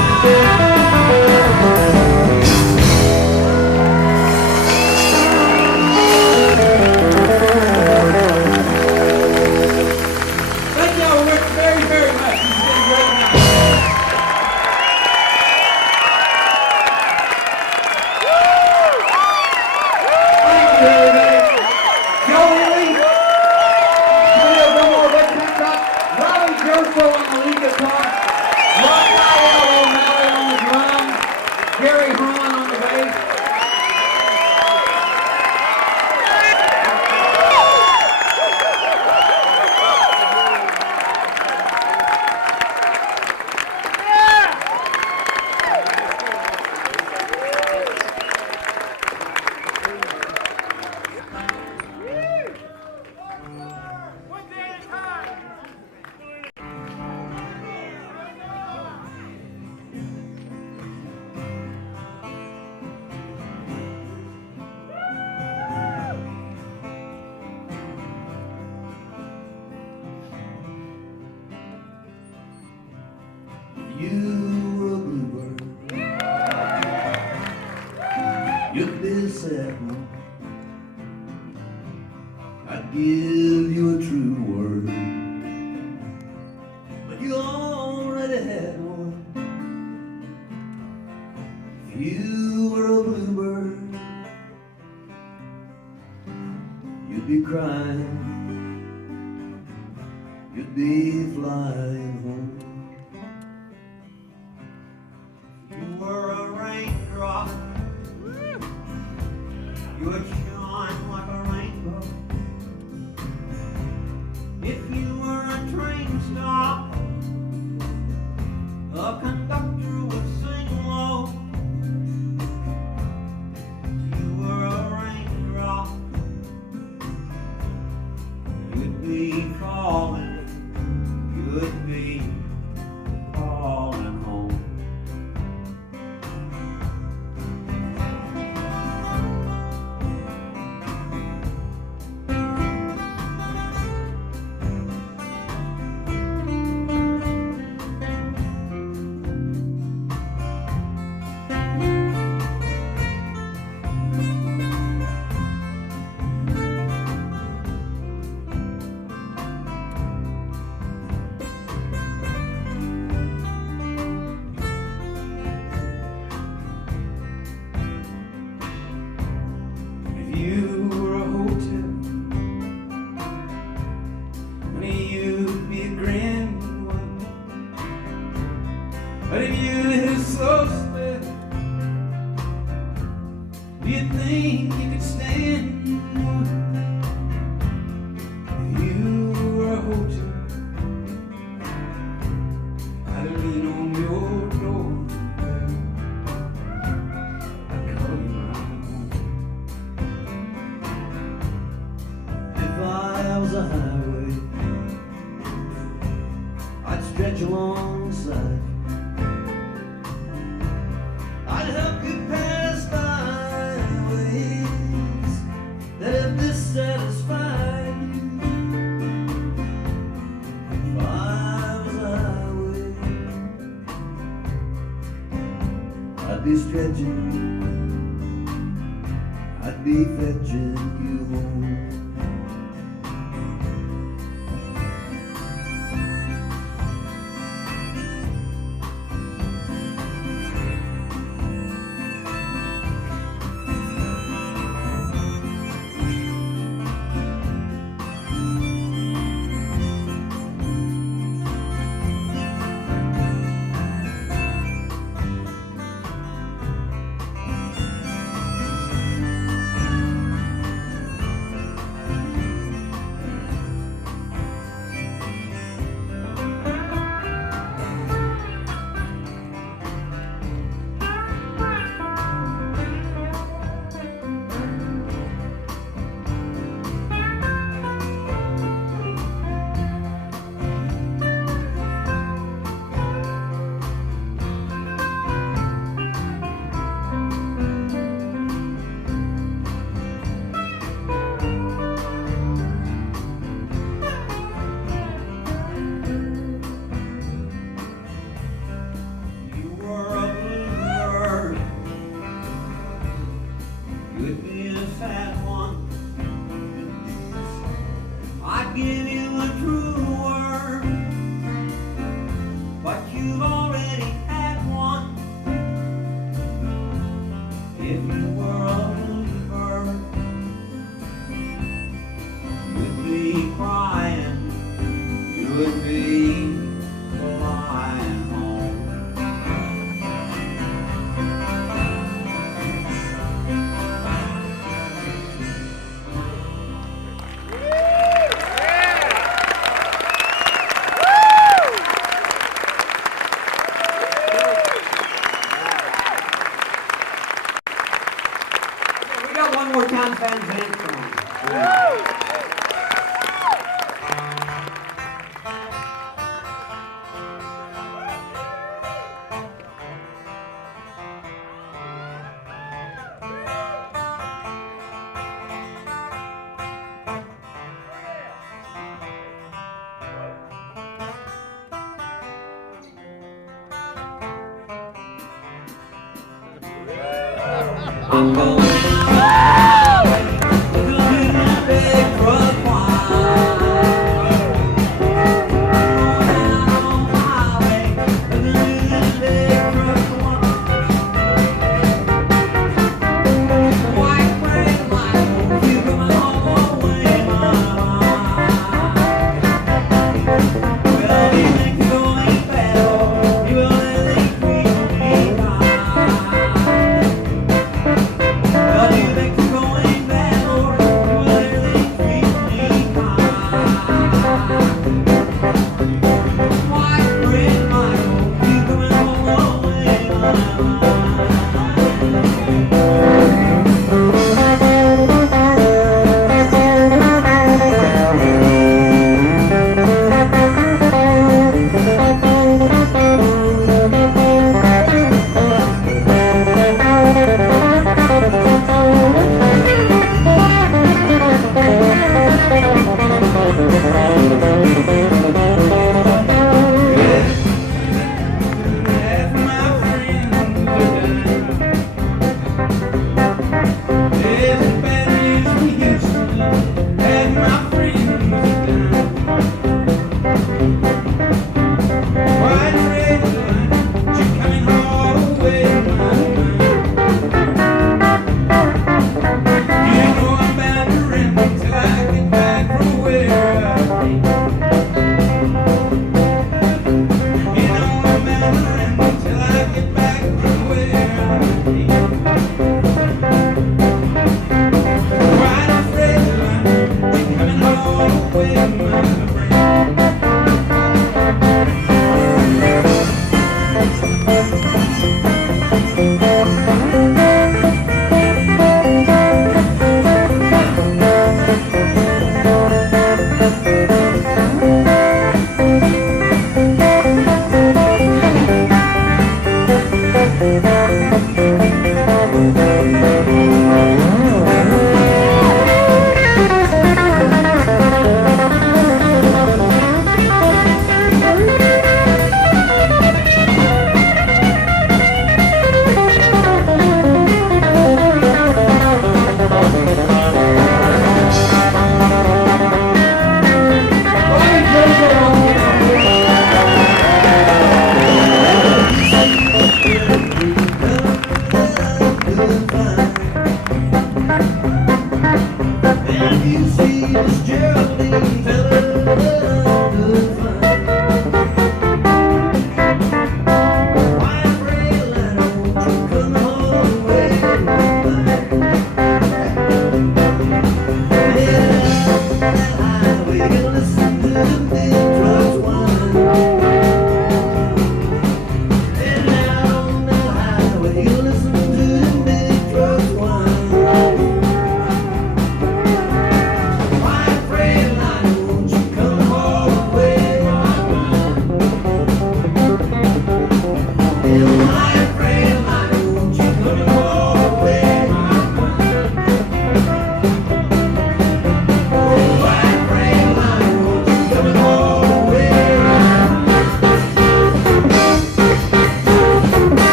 Thank y'all very, very much. This has been a great night. Thank you, everybody. Joey, we have one more Red Hancock. Robbie Jerko on the lead guitar. Ron Lyle O'Malley on the drums. Gary Herman on the bass. One day at a time. You were a bluebird. You'd be a sad one. I'd give you a true word, but you already had one. If you were a bluebird, you'd be crying, you'd be flying home. You were a raindrop. You would shine like a rainbow. If you were a train stop, a conductor would sing low. You were a raindrop. You'd be calling. You'd be calling home. If you were a hotel, honey, you'd be a grand one. But if you is so spell, do you think you could stand one? If you were a hotel, I'd lean on your doorbell. I'd call you my home. If I was a highway, I'd stretch alongside. I'd help you pass byways that have dissatisfied. If I was a highway, I'd be stretching, I'd be fetching you home. true word, but you've already had one. If you were a bluebird, you'd be crying, you would be flying home. We got one more time, Van Zandt song. I'm going out, looking at that big truck wine. Going out on the highway, looking at that big truck wine. White red light, you come all away, my mind. Well, you think you're going better, you will really treat me fine. Well,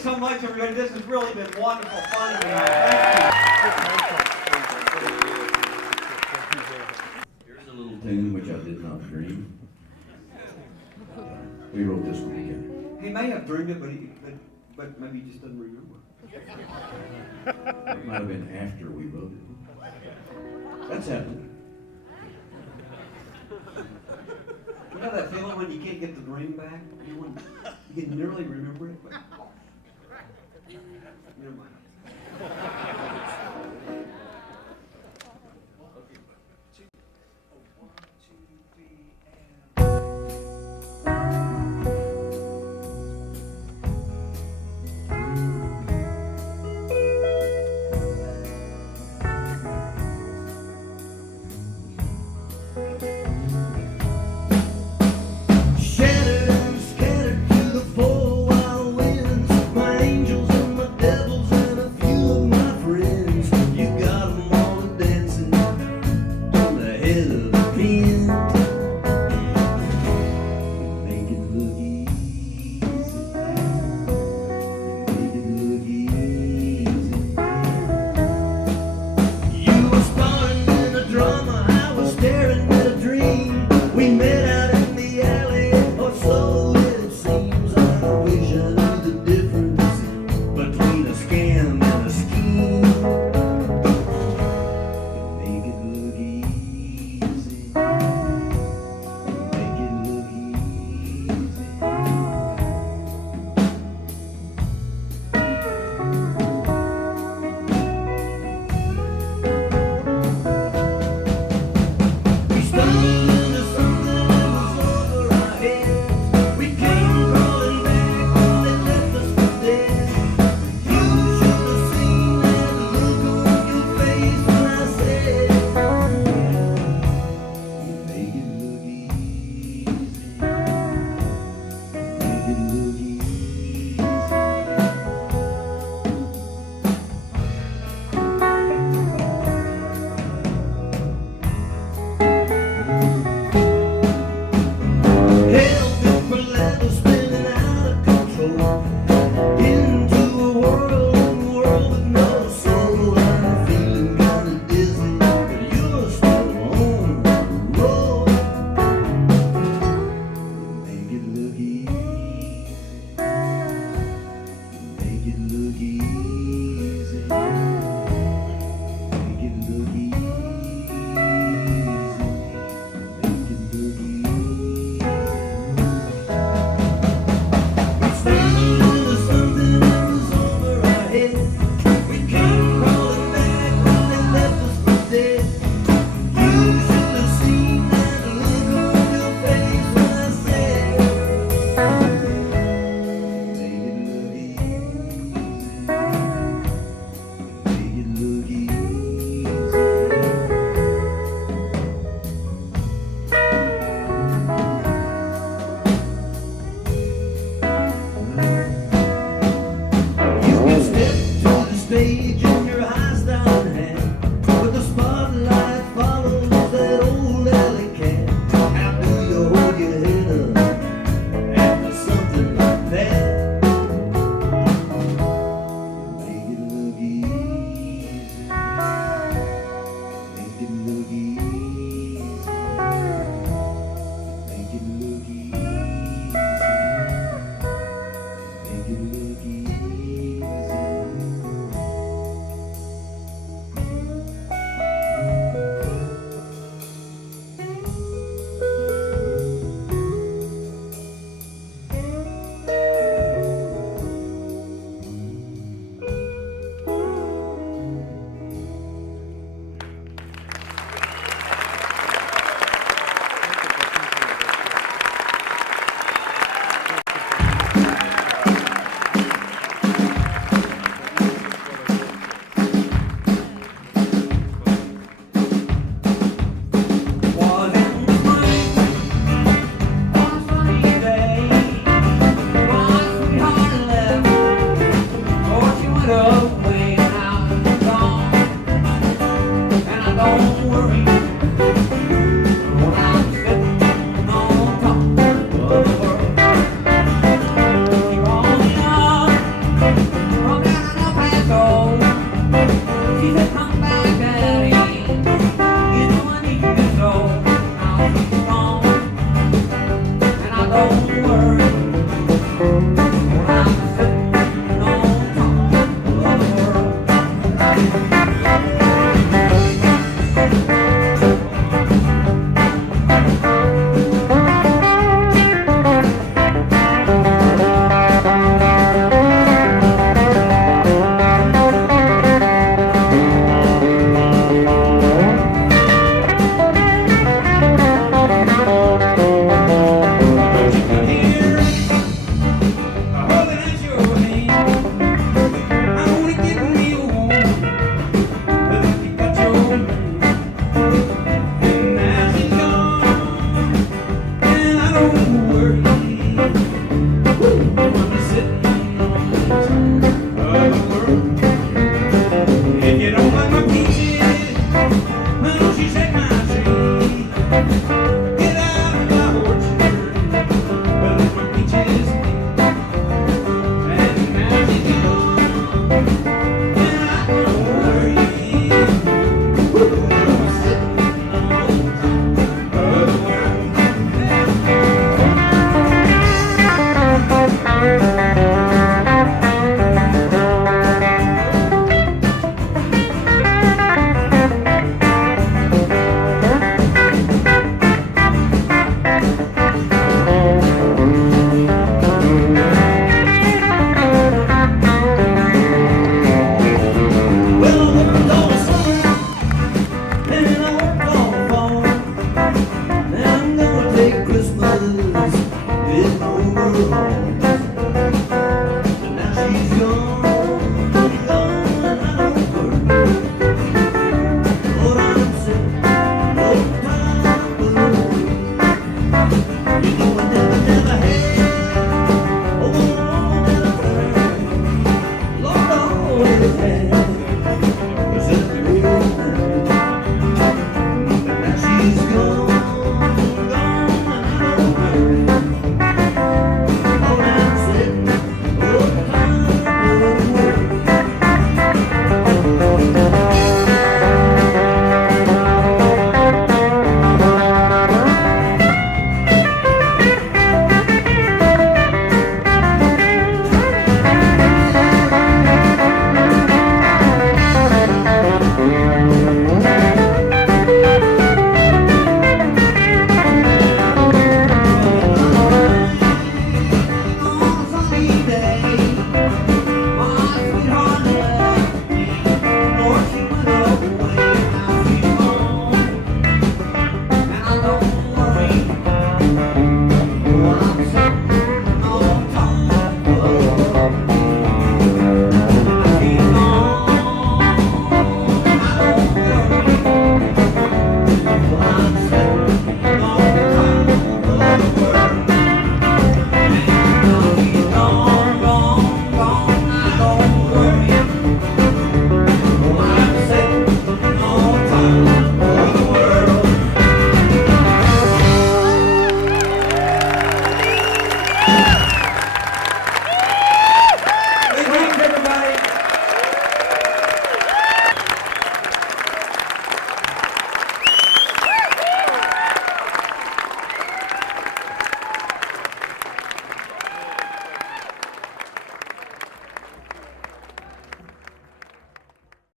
Thanks so much, everybody. This has really been wonderful fun tonight. Here's a little tune which I did not dream. We wrote this one together. He may have dreamed it, but maybe he just doesn't remember. It might have been after we wrote it. That's happened. You know that feeling when you can't get the dream back? You can nearly remember it, but